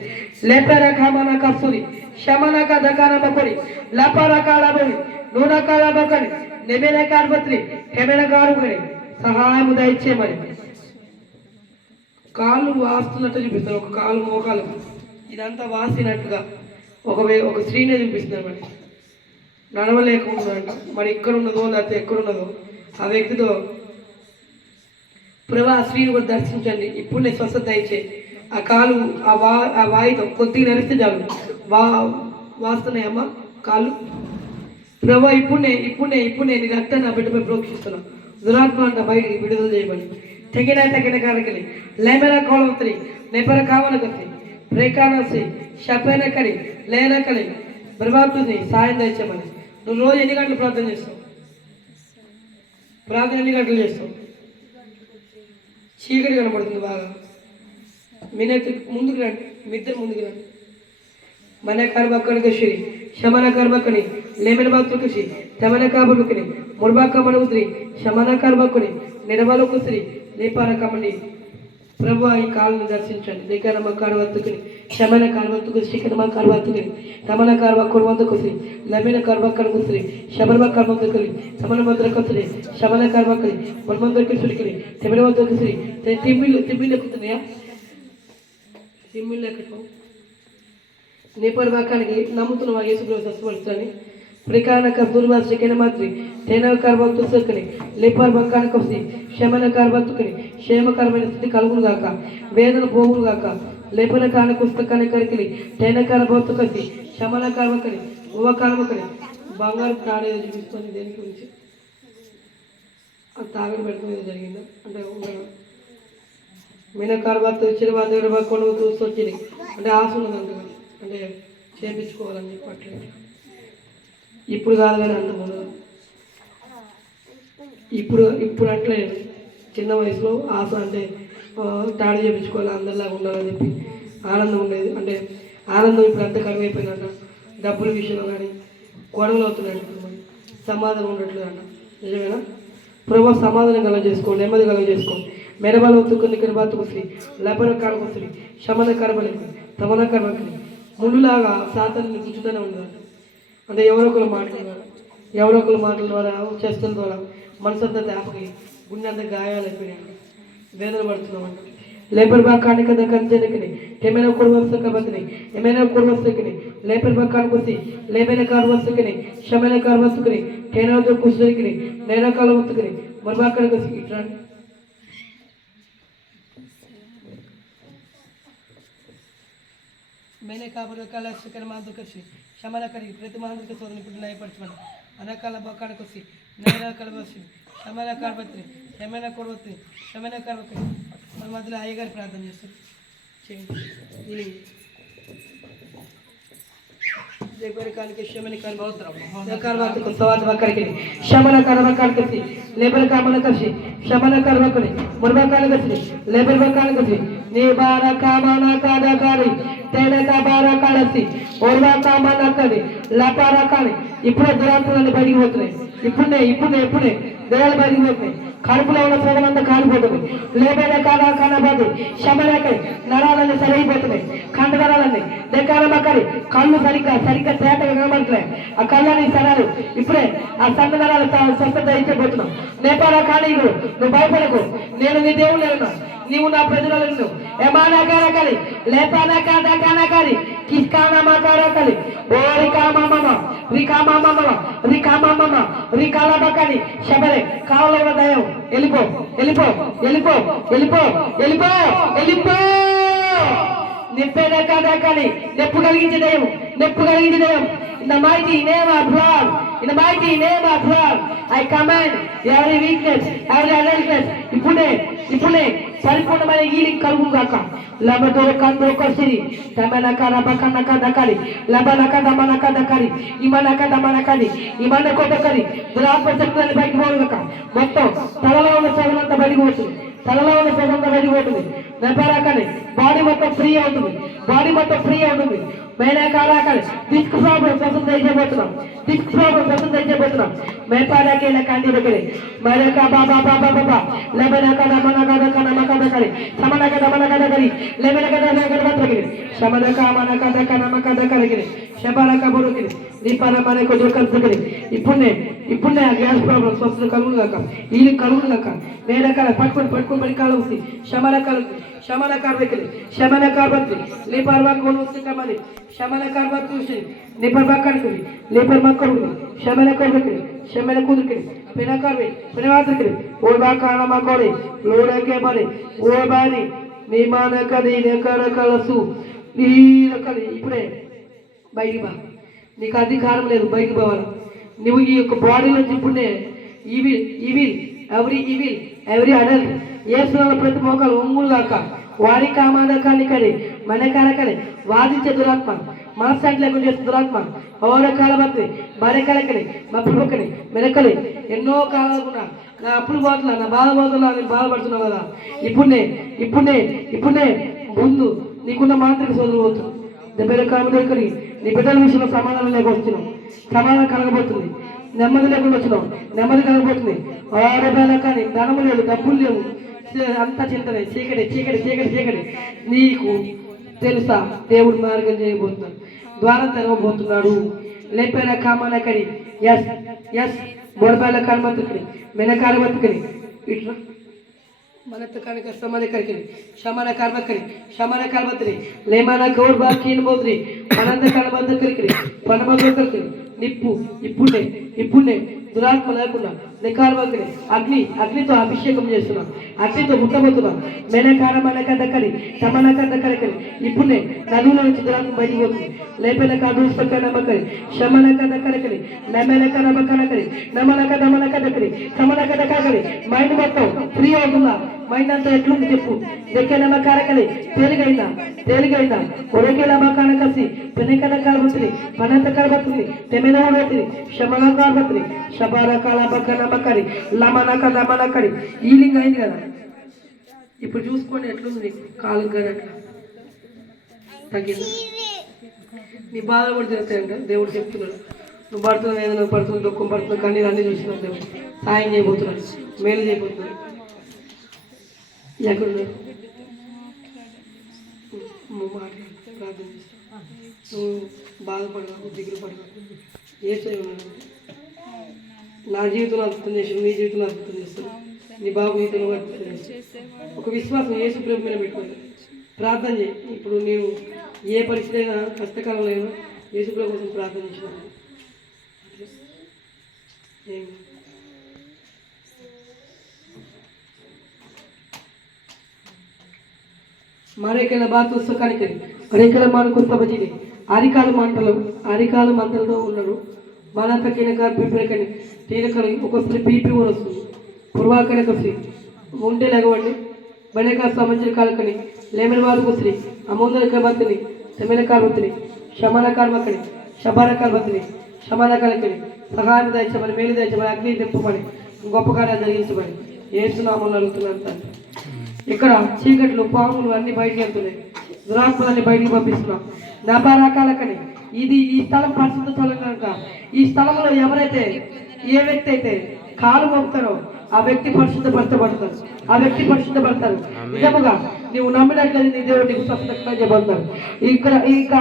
లేపర కామన కస్తూరి శమన కథకాన బకొరి లపర కాలబవి నూన కాలబకని నెమెన కార్బత్రి హెమెన కారుగని సహాయము దయచేయమని. కాళ్ళు వాస్తున్నట్టు చూపిస్తారు. ఒక కాలు మోకాలు ఇదంతా వాసినట్టుగా ఒక స్త్రీనే చూపిస్తున్నారు. మరి నడవలేకుండాడంట. మరి ఎక్కడ ఉన్నదో లేకపోతే ఎక్కడున్నదో ఆ వ్యక్తితో ప్రభా ఆ స్త్రీని కూడా దర్శించండి. ఇప్పుడు నేను స్వస్థత ఇచ్చే ఆ కాలు ఆ వాయితో కొద్దిగా నడిస్తే చాలు వాస్తున్నాయమ్మా కాళ్ళు. ప్రభా ఇప్పుడే నీ రక్తాన్ని నా బిడ్డపై ప్రోక్షిస్తున్నాను. దురాత్మ అంట బయటికి విడుదల చేయమని. తెగిన కారకలి లేమెన కోళవత్రి నెపర కావన కత్తి రేఖానసి షపైన కలి లేన కలి ప్రభావిని సాయం తెచ్చామని. నువ్వు రోజు ఎన్ని గంటలు ప్రార్థన చేస్తావు? ప్రార్థన ఎన్ని గంటలు చేస్తావు? చీకటి కనబడుతుంది బాగా. మీనైతే ముందుకు రండి, మీ ఇద్దరు ముందుకు రండి. మన కర్బక్కని కషిరి శమన కర్బక్కని లేమెన బాతు కషి తమన కాబుకుని ముర్బాక మనుగుద్రి శమన కర్బక్కుని నిరవలు కుసిరి దీపాల కమని. ప్రభు ఈ కాళ్ళని దర్శించండి. దిగరమ్మ కాడవత్తుకుని శమన కాడవత్తుకు శిఖరమ కాడవత్తుకుని తమన కార్వ కొడవంత కుసిరి లమిన కర్బక్కని కుసిరి శబరమ కర్మందుకుని తమన మంత్ర కుసిరి శమన కర్బక్కని మన్మందరికి సుడికిని తెమిన వద్ద కుసిరి తిమ్మిళ్ళు ఎక్కుతున్నాయా? తిమ్మిళ్ళు ఎక్కటం నేపాల్ భాగానికి నమ్ముతున్న యేసుప్రభు స్వస్థపరుస్తారని ప్రికానక దుర్వాసికైన మాత్రి తేన కార్బత్తుకుని లేపార్ బంకానికి వస్తే శమన కార్బత్తుకుని క్షేమకరమైన స్థితి కలుగును గాక, వేదన పోగులు గాక. లేపన కాన పుస్తకాన్ని కరికిలి తేన కార్బత్తు కసి శమన కార్మకని ఉవ కార్మకని బంగారు తాడేది చూపిస్తుంది. దేని గురించి అది తాగని పెట్టుకుని జరిగిందా అంటే మీన కార్బత్తు చిరువా దగ్గర కొనుగోలు చూసొచ్చింది అంటే ఆశ ఉన్నది అంటే చేయించుకోవాలని చెప్పి అట్లా. ఇప్పుడు కాదు కానీ అంత ఉండదు. ఇప్పుడు అట్లే చిన్న వయసులో ఆశ అంటే తాడి చేయించుకోవాలి, అందరిలాగా ఉండాలని చెప్పి ఆనందం ఉండేది. అంటే ఆనందం ఇప్పుడు అంత కరువైపోయిందంట. డబ్బుల విషయంలో కానీ గొడవలు అవుతున్నాయి. సమాధానం ఉండట్లేదంట. నిజమేనా? ప్రభు సమాధానం కలగ చేసుకోండి, నెమ్మది కలగ చేసుకోండి. మెరబల ఒత్తుకుని కిరబాతుకుసి లేపన కాడకొస్తుంది శమన కరబలికి తమన కరబలికి ముళ్ళులాగా సాతాన్ని గుచ్చుతూనే ఉండదు. అంటే ఎవరో ఒకరు మాటల ద్వారా చేస్తున్న ద్వారా మనసంతా తేపకి గుండె అంతా గాయాలు అయిపోయినాయి, వేదన పడుతున్నామంట. లేపర్ బాకాన్ని కదా కంచెనకిని ఏమైనా కొడవస్తుకని ఏమైనా కొడవస్తుకుని లేపర్ బాకానికి వచ్చి లేపైన కారు వస్తుకుని శమైన కారు వస్తుకుని కేనవతో కుసరికిని నేనా కాలు వస్తుకుని మరి బాకానికి వచ్చి ఇట్లా मैंने काबुल काला शिकर मांदु कसी शमना करी प्रति मांदु के सोदनी पुट नए पड़चमन अनकाला बकाड़ कोसी नैरा कलबसी शमना करबत्री शमना कोरबत्री शमना करबत्री मन मध्य आयेगार प्रार्थना చేస్తారు. చేయండి. देखकर कान के शमन कर बहुत रहा करवाते को सवाल बकर के शमन करवा कर करती लेबर का मन करसी शमन करवा करे मुर्बा कान करती लेबर बा कान करती ने बारा का माना कादा कारी तेने का बारा काडसी ओरवा का माना करे लापारा काने ఇప్పుడు దురాత్మలను బయటికి పోతున్నాయి. ఇప్పుడే దేయాలు బయటికి పోతున్నాయి. కడుపులో ఉన్న సగమంతా కాలిపోతుంది. లేబేనే కాదా కానబాదు శమనకై నరాలన్నీ సరైపోతున్నాయి. కండరాలన్నీ దేకాల మక్కడి కళ్ళు సరిగ్గా తేటగా కనబడట్లేదు. ఆ కళ్ళని సరాలు ఇప్పుడే ఆ సన్న నరాలు స్వస్థత ఇచ్చిపోతున్నాం. నేపాల కానీ నువ్వు భయపడకు, నేను నీ దేవుడు, నీవు నా ప్రజలను ఏమానా కారకలి లేపానా కాదా కానకలి కిస్కానా మాకారకలి ఓరికామామమ రికామామమ రికామామమ రికాలబకని శబరే కావలవ దయం వెళ్ళిపో నిప్పేనా కాదా కానీ నొప్పు కలిగించే దయం in the mighty name of God, I command every weakness, every adultness, ఇప్పుడే పరిపూర్ణమైన హీలింగ్ కలుగు గాక. లబదోర కందో కసిరి తమనక రబకనక దకరి లబనక దమనక దకరి ఇమనక దమనకని ఇమన కొటకరి దురాత్మ శక్తులను బయటికి పోగాక. మొత్తం తలలో ఉన్న సగమంతా బయటికి పోతుంది. నెపరాకని బాడీ మొత్తం ఫ్రీ అవుతుంది. मैंने कहा कर डिस्क प्रॉब्लम पसंद नहीं बोलना डिस्क प्रॉब्लम पसंद नहीं बोलना मैं पारा के लकांडी रखे मैंने कहा बाबा बाबा बाबा लेबना का मना का करे समना का करी लेबना का मत रखे समना का मना का करे शबाला का बोलो करे दीपारा माने को जो कर करे इपुने ग्यास प्रॉब्लम सब कलुगा इली कलुगा मेरा का पटको बड़ी कालो सी शमना कार रखे शमना कार बत्ती लेपरवा कौन उससे कमाले शमना कार बत्ती उसे लेपरवा कर करे लेपर मत करो शमना कर रखे शमना कूद करे पेना कर वे पेना बात करे और बा काना मा करे लोड़ा के बारे ओ बारी निमान कदी ने कर कलसु ఈ రకాల ఇప్పుడే బయటికి బా నీకు అధికారం లేదు బయటికి పోవాలి నువ్వు ఈ యొక్క బాడీలో ఇప్పుడే ఎవరి అడల్ట్ ఏసుల ప్రతి మోకాలు ఒంగులాక వారి కామాదకాన్ని కడి మన కలకలి వాదించే దురాత్మ మనస్సాంతి లేకుండా చేసే దురాత్మ ఓర కాలబత్తి బరే కలకలి మప్పుకని మెరకలి ఎన్నో కాలాలుగా నా అప్పులు పోతున్నా నా బాధ పోతున్నా నేను బాధపడుతున్నావు కదా ఇప్పుడే ముందు నీకున్న మాంత్రిక సోదరులు పోతున్నావు దెబ్బల కామ దగ్గర నీ బిడ్డల విషయంలో సమాధానం లేక వస్తున్నావు సమాధానం కలగబోతుంది నెమ్మది లేకుండా వచ్చినావు నెమ్మది కలగబోతుంది ఆడబేల కానీ ధనము లేదు డబ్బులు లేవు అంతా చింతనే చీకటి నీకు తెలుసా దేవుడు మార్గం చేయబోతున్నాడు ద్వారం తెరవబోతున్నాడు లేపేల కామాన కడి ఎస్ బొడబేల కాలమతుకుని మెనకాల బతుకుని ఇట్లా मनत काने समने करके शमन कार्बतरी लेमाना गौर बाकीन बोद्री अनंत कालबद्ध करके पनमगो करके निप्पु इప్పుడే దురాత్మ లేకుండా నికార్వకని అగ్నితో అభిషేకం చేస్తున్నా అగ్నితో ముట్టబోతున్నా మెనకార మనక దక్కడి సమనక దక్కడి ఇప్పుడే నదుల నుంచి దురాత్మ బయటికి పోతుంది లేపెనక అదుస్తక నమకరి శమనక దక్కడి నమనక నమకనకరి నమనక దమనక దక్కడి సమనక దక్కడి మైండ్ మొత్తం ఫ్రీ అవుతుందా మైండ్ అంతా ఎట్లుంది చెప్పు దెక్కే నమకారకలి తేలిగైందా ఒరకే నమకాన కసి పెనకన కార్బత్రి పనంత కార్బత్రి తెమెనవడత్రి శమన కార్బత్రి శబార కాలబక నమకరి లమనకడి ఈలింగ్ అయింది కదా ఇప్పుడు చూసుకోండి ఎట్లుంది కాలు కానీ అట్లా తగ్గింది నీ బాధ కూడా జరుగుతాయంట దేవుడు చెప్తున్నాడు నువ్వు పడుతున్నావు ఏదైనా పడుతున్నావు దుఃఖం పడుతున్నావు కన్నీరు అన్నీ చూసినావు దేవుడు సాయం చేయబోతున్నాడు మేలు చేయబోతున్నాడు ఎక్కడున్నారు నువ్వు ప్రార్థన చేస్తావు నువ్వు బాధపడవు దిగులు పడవు ఏ నా జీవితంలో అద్భుతం చేసావు నీ జీవితంలో అద్భుతం చేస్తావు నీ బాబు జీవితంలో అద్భుతం చేస్తావు ఒక విశ్వాసం యేసు ప్రభు మీద పెట్టుకోవాలి ప్రార్థన చేయి ఇప్పుడు నేను ఏ పరిస్థితి అయినా కష్టకాలంలో అయినా యేసు ప్రభు కోసం ప్రార్థన చేసినాను మరేకల బాతు సుఖానికి రేకల మనకు సభజిని అరికాలు మంటలతో ఉన్నాడు మానంత కినక పిపిరకని తీరకని ఒక పీపీ వస్తుంది పూర్వాకనక శ్రీ ఉండే లేగవండి బనేక సంబంధించిన కాలకని లేమల వారికి శ్రీ అమోదర కబత్తిని సెమెల కార్బత్తిని శమన కార్మకని శబార కార్బత్తిని శమన కలకని సహాయం దయచమని మేలు దయచమని అగ్ని తెప్పమని గొప్ప కార్యాలు జరిగించమని ఏసునామని అడుగుతున్నాను తండ్రి ఇక్కడ చీకట్లు పాములు అన్ని బయటికి వెళ్తున్నాయి దురాత్మలన్నీ బయటికి పంపిస్తున్నాం నపారకాలకని ఈ స్థలం పరిశుద్ధ స్థలం కనుక ఈ స్థలంలో ఎవరైతే ఏ వ్యక్తి అయితే కాలు మోపుతారో ఆ వ్యక్తి పరిశుద్ధపడతారు నిజముగా నువ్వు నమ్మినట్లయితే నీ దేవుడు నీకు స్వస్థత చేయబడతారు ఇక్కడ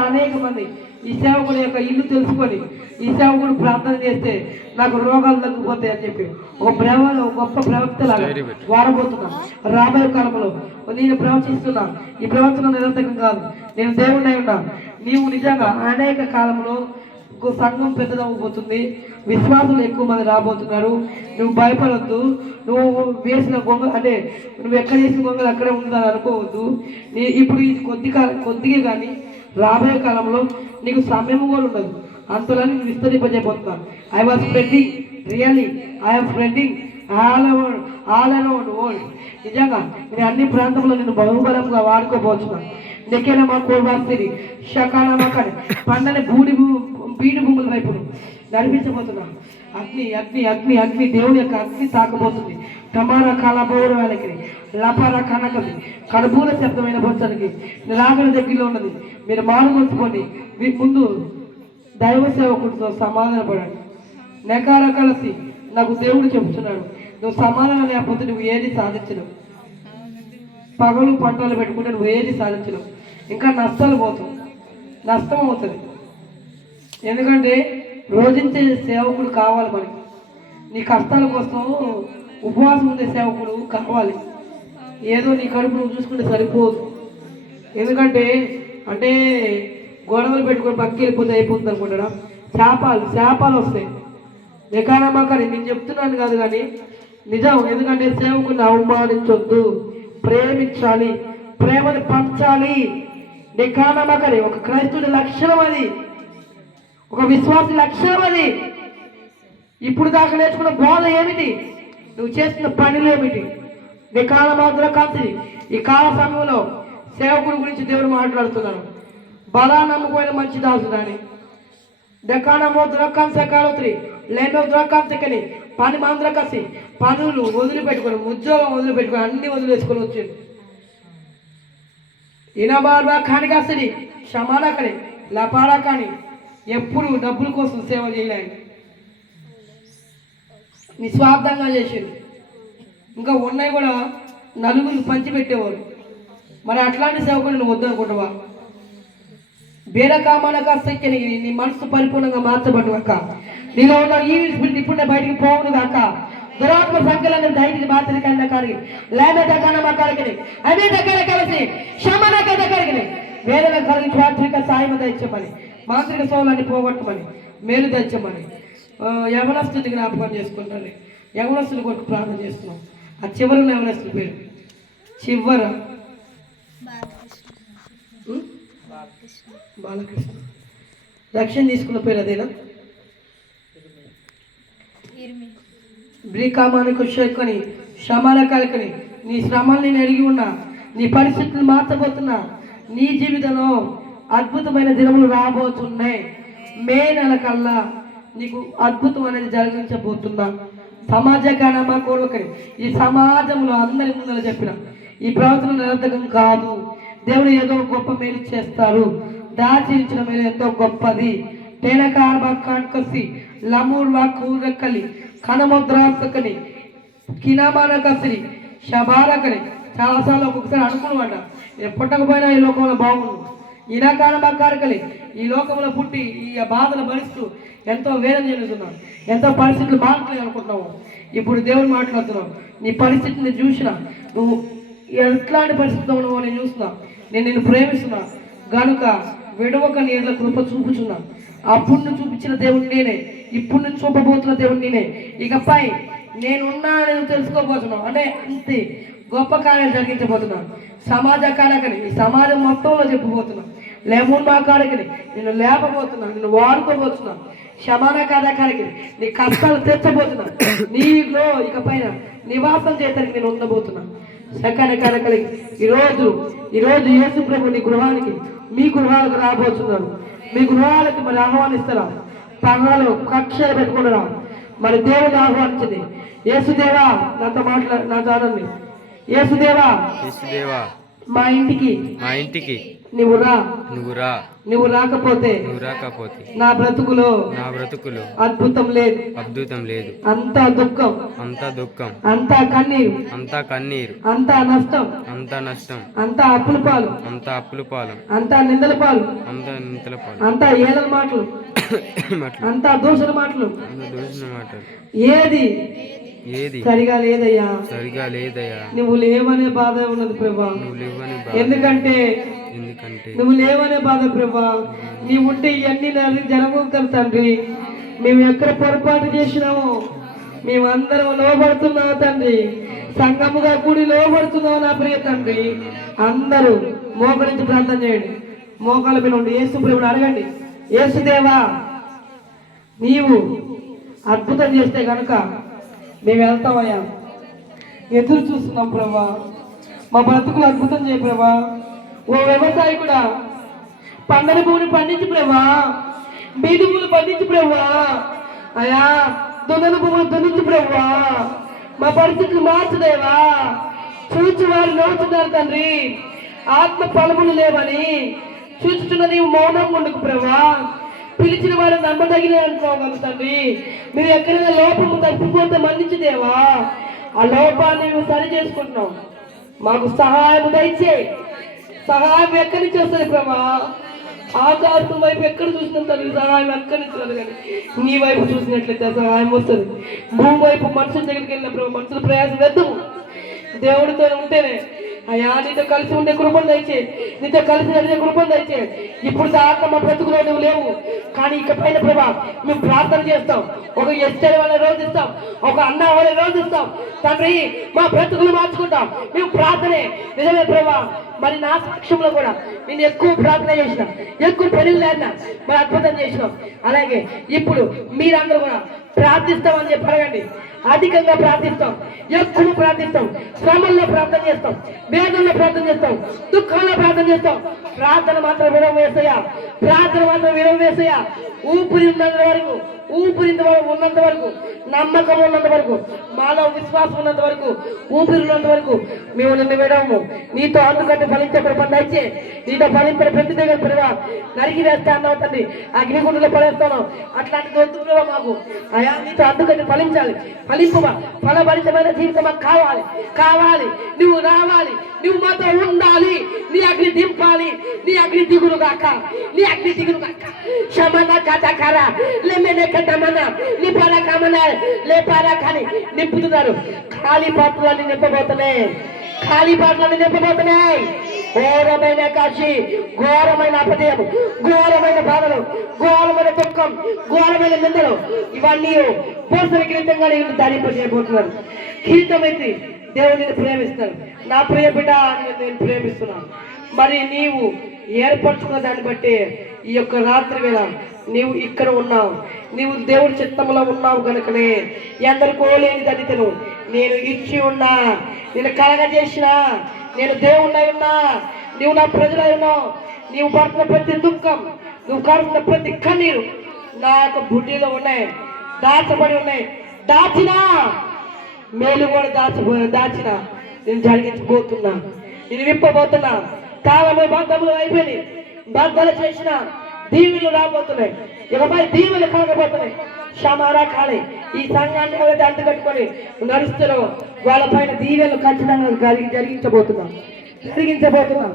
అనేక మంది ఈ సేవకుడు యొక్క ఇల్లు తెలుసుకొని ఈ సేవకుడు ప్రార్థన చేస్తే నాకు రోగాలు తగ్గిపోతాయి అని చెప్పి గొప్ప ప్రవక్తలాగా వాడబోతున్నా రాబోయే కాలంలో నేను ప్రవచిస్తున్నా ఈ ప్రవచనం నిరంతరం కాదు నేను దేవుడిని అయి ఉన్నా నీవు నిజంగా అనేక కాలంలో సంఘం పెద్దదవ్వబోతుంది విశ్వాసులు ఎక్కువ మంది రాబోతున్నారు నువ్వు భయపడద్దు నువ్వు వేసిన గొంగ అంటే నువ్వు ఎక్కడ వేసిన గొంగలు అక్కడే ఉందని అనుకోవద్దు ఇప్పుడు ఇది కొద్దిగా కానీ రాబోయే కాలంలో నీకు సమయం కూడా ఉండదు అంతలో నేను విస్తరింపజేయబోతున్నాను I'm spreading all around world నిజంగా నేను అన్ని ప్రాంతంలో నేను బహుబలంగా వాడుకోబోతున్నాను నెక్కేనా మా కోర్వాస్తిని షకాలమా కానీ పండని బీడి భూముల వైపు నడిపించబోతున్నా అగ్ని దేవుని యొక్క అగ్ని తాకబోతుంది టమారా కాలబోర వాళ్ళకి లపారా కనకది కడుపుల శబ్దమైన బొచ్చనికి నిరాకరణ దగ్గరలో ఉన్నది. మీరు మారుమర్చుకోండి. మీ ముందు దైవ సేవకుడితో సమాధానపడండి. నెకార కలిసి నాకు దేవుడు చెబుతున్నాడు, నువ్వు సమాధానం లేకపోతే నువ్వు ఏది సాధించలేవు. పగలు పంటలు పెట్టుకుంటే నువ్వు ఏది సాధించలేవు. ఇంకా నష్టాలు పోతావు, నష్టం అవుతుంది. ఎందుకంటే రోజంచే సేవకుడు కావాలి మనకి. నీ కష్టాల కోసం ఉపవాసం ఉండే సేవకుడు కావాలి. ఏదో నీ కడుపు నువ్వు చూసుకుంటే సరిపోదు. ఎందుకంటే అంటే గొడవలు పెట్టుకొని పక్కకి వెళ్ళిపోతే అయిపోతుంది అనుకుంటాడా? శాపాలు వస్తాయి. ఎకానమాకని నేను చెప్తున్నాను కాదు కానీ నిజం. ఎందుకంటే సేవకుని అవమానించొద్దు, ప్రేమించాలి, ప్రేమని పంచాలి. నికానమాకని ఒక క్రైస్తవుడి లక్షణం అది, ఒక విశ్వాసి లక్షణం అది. ఇప్పుడు దాకా నేర్చుకున్న బోధ ఏమిటి? నువ్వు చేస్తున్న పనులు ఏమిటి? నికానమాదుల కాంతి. ఈ కాల సమయంలో సేవకుడి గురించి దేవుడు మాట్లాడుతున్నాను. బలా నమ్ముకోయిన మంచి దాసుడాని దకానమో దురకాంశకాలొత్రి లేనో దురకాంశకని పని మాంద్ర కసి పనులు వదిలిపెట్టుకొని ఉద్యోగం వదిలిపెట్టుకొని అన్ని వదిలేసుకొని వచ్చాడు. ఇనబార్బా కాని కాసని క్షమానా కానీ లపాడా కానీ ఎప్పుడు డబ్బుల కోసం సేవ చేయలేడు, నిస్వార్థంగా చేసాడు. ఇంకా ఉన్నాయి కూడా నలుగురు పంచిపెట్టేవాడు. మరి అట్లాంటి సేవకుడు నువ్వు వద్దనుకుంటావా? బేరకామానక శక్తిని నీ మనసు పరిపూర్ణంగా మార్చబడు కాక, నీలో ఉన్న ఈ స్పిరిట్ ఇప్పుడే బయటికి పోవును కాక, దురాత్మ సంఖ్యలను బయటికి బాధ్యత కన్నా కాడికి లేన దగ్గర మా కాడికి అనే దగ్గర కలిసి శమనక దగ్గరికి వేదన కలిగి చాత్రిక సాయం తెచ్చమని, మాంత్రిక సోలాన్ని పోగొట్టమని, మేలు తెచ్చమని యవనస్తుని జ్ఞాపకం చేసుకుంటాను. యవనస్తుని కొరకు ప్రార్థన చేస్తున్నాం. ఆ చివరిలో యవనస్తుని పేరు చివర బాలకృష్ణ. రక్షణ తీసుకున్న పేరు అదేనా? బ్రీకామానికి షేకొని శ్రమాల కలకని నీ శ్రమల్ని నేను ఎరిగి ఉన్నా, నీ పరిస్థితులు మార్చబోతున్నా. నీ జీవితంలో అద్భుతమైన దినములు రాబోతున్నాయి. మే నెల కల్లా నీకు అద్భుతం అనేది జరిగించబోతున్నా. సమాజ గణమా కోరుకని ఈ సమాజంలో అందరి ముందర చెప్పిన ఈ ప్రవర్తన నిరర్థకం కాదు. దేవుడు ఏదో గొప్ప మేలు చేస్తారు. దాచించిన మేలు ఎంతో గొప్పది. టేనకార్బాసి లమూర్వా కూరకలి కనముద్రాసకని కినమాన కసిరి శబారకని చాలాసార్లు ఒక్కొక్కసారి అనుకున్నమాట, నేను పుట్టకపోయినా ఈ లోకంలో బాగుండు. ఈనాకానమాకారకలి ఈ లోకంలో పుట్టి ఈ బాధలు భరిస్తూ ఎంతో వేదన చెందుతున్నావు, ఎంతో పరిస్థితులు మారట్లేదు అనుకుంటున్నావు. ఇప్పుడు దేవుడు మాట్లాడుతున్నావు. నీ పరిస్థితిని చూసిన నువ్వు ఎట్లాంటి పరిస్థితిలో ఉన్నావో నేను చూస్తున్నా. నేను నిన్ను ప్రేమిస్తున్నా గనుక విడవక నీళ్ళ కృప చూపుచున్నా. అప్పుడు నువ్వు చూపించిన దేవుడు నేనే, ఇప్పుడు నువ్వు చూపబోతున్న దేవుడు నేనే. ఇకపై నేనున్నా నేను తెలుసుకోబోతున్నావు. అంటే అంతే గొప్ప కార్యాలు జరిగించబోతున్నాను. సమాజ కారకని ఈ సమాజం మొత్తంలో చెప్పబోతున్నాను. లేమూన్ మా కారకని నేను లేపబోతున్నా, నేను వాడుకోబోతున్నా. శమాన కారకని నీ కష్టాలు తెచ్చబోతున్నా. నీలో ఇకపైన నివాసం చేయడానికి నేను ఉండబోతున్నా. సెకండ్ కారకలికి ఈరోజు యేసు ప్రభు నీ గృహానికి మీ గృహాలకు రాబోతున్నారు. మీ గృహాలకి మరి ఆహ్వానిస్తారా? పగలు కక్షలు పెట్టుకున్నారా? మరి దేవుని ఆహ్వానించింది. యేసుదేవా నాతో నాతో ఆనంది. యేసుదేవా మా ఇంటికి నువ్వు రాకపోతే నా బ్రతుకులో అద్భుతం లేదు. అంతా దుఃఖం, అంతా కన్నీరు, అంతా నష్టం, అంతా అప్పుల పాలు, అంతా నిందల పాలు, అంతా ఏలల మాటలు, అంతా దూషణ మాటలు. ఏది సరిగా లేదయ్యా. నువ్వు లేవనే బాధ ఉన్నది ప్రభా. ఎందుకంటే నువ్వు లేవనే బాధ ప్రభా. నీవు ఉంటే ఇవన్నీ జరగవు తండ్రి. మేము ఎక్కడ పొరపాటు చేసినామో మేమందరం లోబడుతున్నావు తండ్రి. సంఘముగా కూడి లోబడుతున్నావు నా ప్రియ తండ్రి. అందరూ మోకరించి ప్రార్థన చేయండి. మోకాల మీద ఉండి యేసు ప్రభువుని అడగండి. యేసుదేవా నీవు అద్భుతం చేస్తే కనుక మేము వెళ్తామయ్యా. ఎదురు చూస్తున్నాం ప్రభా. మా బ్రతుకులు అద్భుతం చేయ ప్రభా. ఓ వ్యవసాయకుడా పండని భూమిని పండించి ప్రభా, బీడి భూములు పండించి ప్రభా, అయా దొంగల భూములు దున్నించి ప్రభా, మా పరిస్థితులు మార్చుదేవా. చూచువారు నవ్వుతున్నారు తండ్రి, ఆత్మ ఫలములు లేవని చూచుతున్న నీవు మౌనం ఉండకు ప్రభా. పిలిచిన వారు నమ్మదగిన అనుకోగలరు తండ్రి. మీరు ఎక్కడైనా లోపము తప్పిపోతే మన్నించుదేవా. ఆ లోపాన్ని మేము సరి చేసుకుంటున్నాం. మాకు సహాయం దయచే. సహాయం ఎక్కడి నుంచి వస్తుంది ప్రభా? ఆకాశం వైపు ఎక్కడ చూసినంత సహాయం ఎక్కడి నుంచి రాదు, కానీ నీ వైపు చూసినట్లయితే సహాయం వస్తుంది. భూమి వైపు మనుషుల దగ్గరికి వెళ్ళినప్పుడు మనుషుల ప్రయాసం వెళ్తాము. దేవుడితో ఉంటేనే అయ్యా నీతో కలిసి ఉండే కృపను దయచే, నీతో కలిసి నడిచే కృపను దయచే. ఇప్పుడు దాకా మా బ్రతుకులో నువ్వు లేవు, కానీ ఇకపైన ప్రభా మేము ప్రార్థన చేస్తాం. ఒక ఎస్టర్ వాళ్ళ రోజు ఇస్తాం, ఒక అన్న వాళ్ళ రోజు ఇస్తాం తండ్రి. మా బ్రతుకులు మార్చుకుంటాం. మేము ప్రార్థనే నిజమే ప్రభా. మరి నా సాక్ష్యంలో కూడా నేను ఎక్కువ ప్రార్థన చేసినాం, ఎక్కువ పెరుగులేనా మరి అద్భుతం చేసినాం. అలాగే ఇప్పుడు మీరందరూ కూడా ప్రార్థిస్తామని చెప్పి అడగండి. అధికంగా ప్రార్థిస్తాం, ఎక్కువ ప్రార్థిస్తాం, శ్రమల్లో ప్రార్థన చేస్తాం, వేదనలో ప్రార్థన చేస్తాం, దుఃఖంలో ప్రార్థన చేస్తాం. ప్రార్థన మాత్రం విడవ వేసయ్యా, ప్రార్థన మాత్రం విడవ వేసయ్యా. ఊపిరి ఉన్నంత వరకు, ఊపిరి ఉన్నంత వరకు, నమ్మకం ఉన్నంత వరకు, మాలో విశ్వాసం ఉన్నంత వరకు, ఊపిరి ఉన్నంత వరకు మేము నిన్ను విడవము. నీతో అందుకంటే ఫలించే కృపను దయచే. నీతో ఫలించిన ప్రతి దగ్గర ప్రభా నరికి వేస్తా అన్నావు తండ్రి, అగ్నిగుండంలో పడేస్తాను. అట్లాంటి వద్దు ప్రభా మాకు. అయా నీతో అందుకంటే ఫలించాలి, ఫలింపమా ఫలభరితమైన జీవితం మాకు కావాలి, కావాలి. నువ్వు రావాలి, నువ్వు మాతో ఉండాలి. నీ అగ్ని దింపాలి, నీ అగ్ని దిగులు కాక, నీ అగ్ని దిగులు కాక. శమన కథకర లేమెనే కథమన నీ పర కమన లేపారా కానీ నింపుతున్నారు. ఖాళీ పాత్రలన్నీ నింపబోతున్నాయి, ఖాళీ పాత్రలన్నీ నింపబోతున్నాయి. ఘోరమైన కాశీ, ఘోరమైన అపజయం, ఘోరమైన బాధలు, ఘోరమైన దుఃఖం, ఘోరమైన నిందలు ఇవన్నీ పోసర కిరీటంగా నేను ధరింపజేయబోతున్నాను. కిరీటమైతే దేవుడిని ప్రేమిస్తాను. నా ప్రియ బిడ్డ నేను ప్రేమిస్తున్నాను. మరి నీవు ఏర్పరచుకున్న దాన్ని బట్టి ఈ యొక్క రాత్రి వేళ నీవు ఇక్కడ ఉన్నావు, నీవు దేవుడి చిత్తంలో ఉన్నావు కనుకనే ఎందరికో లేని దళితులు నేను ఇచ్చి ఉన్నా, నేను కలగజేసిన, నేను దేవుణ్ణి ఉన్నా, నీవు నా ప్రజలై ఉన్నావు. నీవు పడుతున్న ప్రతి దుఃఖం, నువ్వు కారుతున్న ప్రతి కన్నీరు నా యొక్క బుడ్డిలో ఉన్నాయి, దాచబడి ఉన్నాయి. దాచినా మేలు కూడా దాచిన నేను జరిగించబోతున్నా, నేను విప్పబోతున్నా. కాలమే బంధములు అయిపోయి బంధాలు చేసిన దీవులు రాబోతున్నాయి, ఇకపై దీవులు కలగబోతున్నాయి. షమారా ఖాళీ ఈ సంఘాన్ని ఏదైతే అంటు కట్టుకొని నడుస్తున్నారో వాళ్ళ పైన దీవెలు ఖచ్చితంగా జరిగించబోతున్నాం.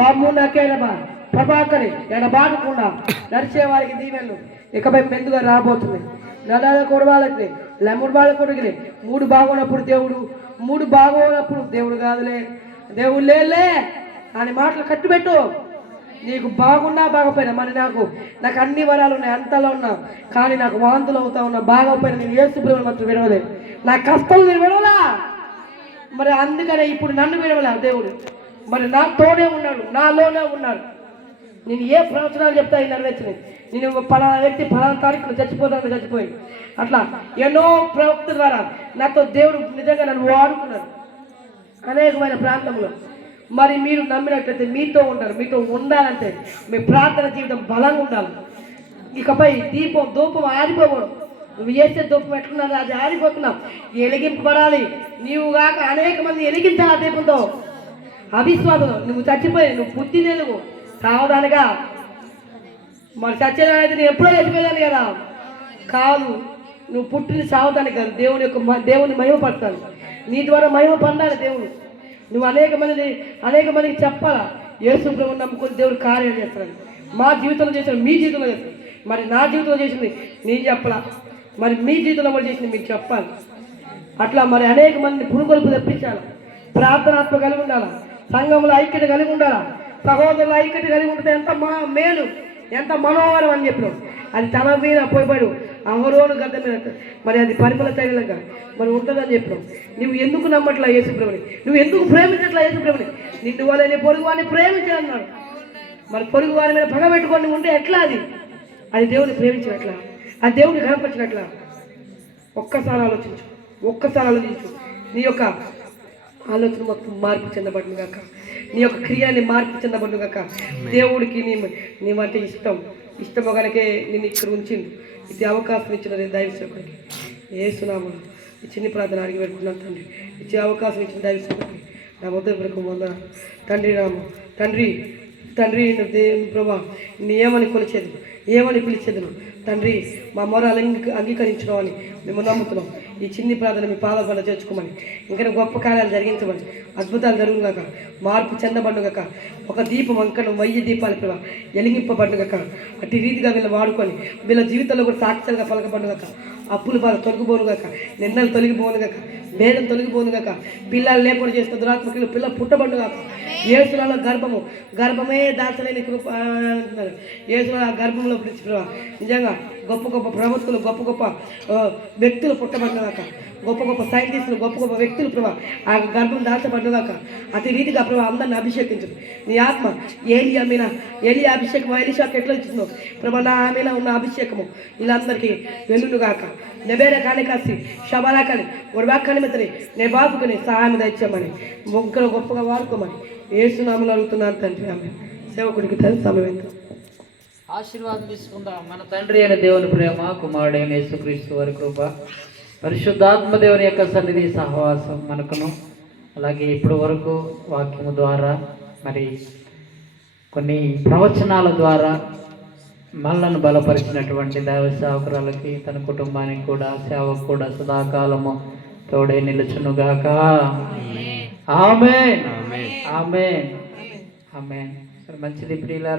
బాబు నాకేనబా ప్రభాకరి ఎడబాగకుండా నడిచే వారికి దీవెలు ఇకపై మెందుగా రాబోతున్నాయి. నడాల కొడవాళ్ళకి లెమ్ముడు వాళ్ళ కొడుకులే. మూడు బాగున్నప్పుడు దేవుడు, మూడు బాగోనప్పుడు దేవుడు కాదులే, దేవుడు లేలే అని మాటలు కట్టుబెట్టు. నీకు బాగున్నా బాగపోయినా, మరి నాకు అన్ని వరాలు ఉన్నాయి, అంతలో ఉన్నా, కానీ నాకు వాంతులు అవుతా ఉన్నా, బాగపోయినా నేను యేసు ప్రభువుని మాత్రం విడవలేదు. నా కష్టం నేను విడవలా. మరి అందుకనే ఇప్పుడు నన్ను విడవలే దేవుడు. మరి నా తోడే ఉన్నాడు, నాలోనే ఉన్నాడు. నేను ఏ ప్రవచనాలు చెప్తా ఈ నెరవేర్చినాయి. నేను ఫలానా వ్యక్తి ఫలానా తారీఖులు చచ్చిపోయి అట్లా ఎన్నో ప్రవక్త ద్వారా నాతో దేవుడు నిజంగా నన్ను వాడుకున్నాడు అనేకమైన ప్రాంతంలో. మరి మీరు నమ్మినట్లయితే మీతో ఉంటారు. మీతో ఉండాలంటే మీ ప్రార్థన జీవితం బలంగా ఉండాలి. ఇకపై ధూపం ఆరిపోకూడదు. నువ్వు చేసే ధూపం ఎట్లున్నది అది ఆరిపోతున్నావు, ఎలిగింపబడాలి. నీవు కాక అనేక మంది ఎలిగించాలి ఆ దీపంతో. అవిశ్వాసం నువ్వు చచ్చిపోయి, నువ్వు పుట్టినేందుకు కావడానిగా. మరి చచ్చేదానైతే నేను ఎప్పుడో చచ్చిపోయాను కదా, కాదు. నువ్వు పుట్టిన సావదానికి కాదు, దేవుని మహిమపడతాను. నీ ద్వారా మహిమ పొందాలి దేవుడు. నువ్వు అనేక మందికి చెప్పాలా యేసు ప్రభువుని నమ్ముకొని దేవుడు కార్యం చేస్తాడు. మా జీవితంలో చేస్తాడు, మీ జీవితంలో చేస్తాడు. మరి నా జీవితంలో చేసింది నేను చెప్పాలా, మరి మీ జీవితంలో కూడా చేసింది మీకు చెప్పాలి. అట్లా మరి అనేక మందిని పురుగొలుపు తెప్పించాలి. ప్రార్థనాత్మ కలిగి ఉండాలా, సంఘంలో ఐక్యత కలిగి ఉండాలా, సహోదరుల ఐక్యత కలిగి ఉంటే ఎంత మేలు, ఎంత మనోహరం అని చెప్పినాం. అది తల మీద పోయిపోయాడు అవరోను గద్ద మీద, మరి అది పరిమళ తైలంగా మరి ఉంటుందని చెప్పినాం. నువ్వు ఎందుకు నమ్మట్లా యేసుప్రభుని, నువ్వు ఎందుకు ప్రేమించట్లా యేసుప్రభుని? నిన్ను వాళ్ళని పొరుగు వారిని ప్రేమించాలన్నాడు. మరి పొరుగు వారి మీద పగ పెట్టుకొని ఉంటే ఎట్లా? అది దేవుని ప్రేమించినట్లా, అది దేవుని కనపరిచినట్లా? ఒక్కసారి ఆలోచించు. నీ యొక్క ఆలోచన మొత్తం మార్పు చెందబడును గాక, నీ యొక్క క్రియని మార్పు చెందబడును గాక. దేవుడికి నీవంటే ఇష్టము కనుకే నేను ఇక్కడ ఉంచింది, ఇది అవకాశం ఇచ్చిన దైవ సేవకుడికి యేసునామములో ఈ చిన్ని ప్రార్థన అడిగి పెట్టుకున్నాను తండ్రి. ఇచ్చే అవకాశం ఇచ్చిన దైవసేవకుడికి నా ఉదయపూర్వక వందనాలు తండ్రి. తండ్రి తండ్రి దేవుని ప్రభా నీ ఏమని కొలిచేది, ఏమని పిలిచేదును తండ్రి. మా మొర అంగీకరించడం అని మేము నమ్ముతున్నాం. ఈ చిన్ని ప్రార్థన మీ పాదపడ చేర్చుకోమని, ఇంకా గొప్ప కార్యాలు జరిగించమని, అద్భుతాలు జరుగుగాక, మార్పు చెందబడుగాక, ఒక దీపం అంకణం 1000 దీపాలు ప్రభా వెలిగింపబడుగాక. అట్టి రీతిగా వీళ్ళు వాడుకొని వీళ్ళ జీవితంలో కూడా సాక్షాలుగా పలకబడుగాక. అప్పులు బాధ తొలగిపోనుగాక, నిన్నలు తొలగిపోనుగాక, భేదం తొలగిపోనుగాక, పిల్లలు లేకుండా చేసిన దురాత్మకులు పిల్లలు పుట్టబడుగాక. యేసునాలో గర్భమే దాచలేని కృప అంటున్నారు. యేసునాలో ఆ గర్భంలో పిలిచి నిజంగా గొప్ప గొప్ప ప్రవక్తలు, గొప్ప గొప్ప వ్యక్తులు పుట్టబడినాక, గొప్ప గొప్ప సైంటిస్టులు, గొప్ప గొప్ప వ్యక్తులు ప్రభా ఆ గర్భం దాచబడినాక అతి రీతిగా ప్రభా అందరిని అభిషేకించు. నీ ఆత్మ ఏలియా అభిషేకం ఎలీషాకు ఎట్లా ఇచ్చిందో ప్రభా నా ఆమెలో ఉన్న అభిషేకము వీళ్ళందరికీ వెన్నుగాక. నెబేరే కానీ కాసి షబాలా కానీ ఒడివాక్కని మెత్తని నే బాబుకుని సహాయం తెచ్చామని ముగ్గురు గొప్పగా వాడుకోమని ఏసునామలు అడుగుతున్నాను తండ్రి. ఆమె సేవకుడికి తల్లి సమయం ఆశీర్వాదం తీసుకుందాం. మన తండ్రి అయిన దేవుని ప్రేమ, కుమారుడైన యేసుక్రీస్తు వారి కృప, పరిశుద్ధాత్మ దేవుని యొక్క సన్నిధి సహవాసం మనకును, అలాగే ఇప్పటి వరకు వాక్యము ద్వారా మరి కొన్ని ప్రవచనాల ద్వారా మనలను బలపరిచినటువంటి దైవ సేవకురాలకి, తన కుటుంబానికి కూడా, సేవకు కూడా సదాకాలము తోడే నిలుచునుగాక. ఆమేన్ ఆమేన్ ఆమేన్. మంచిది ప్రియులారా.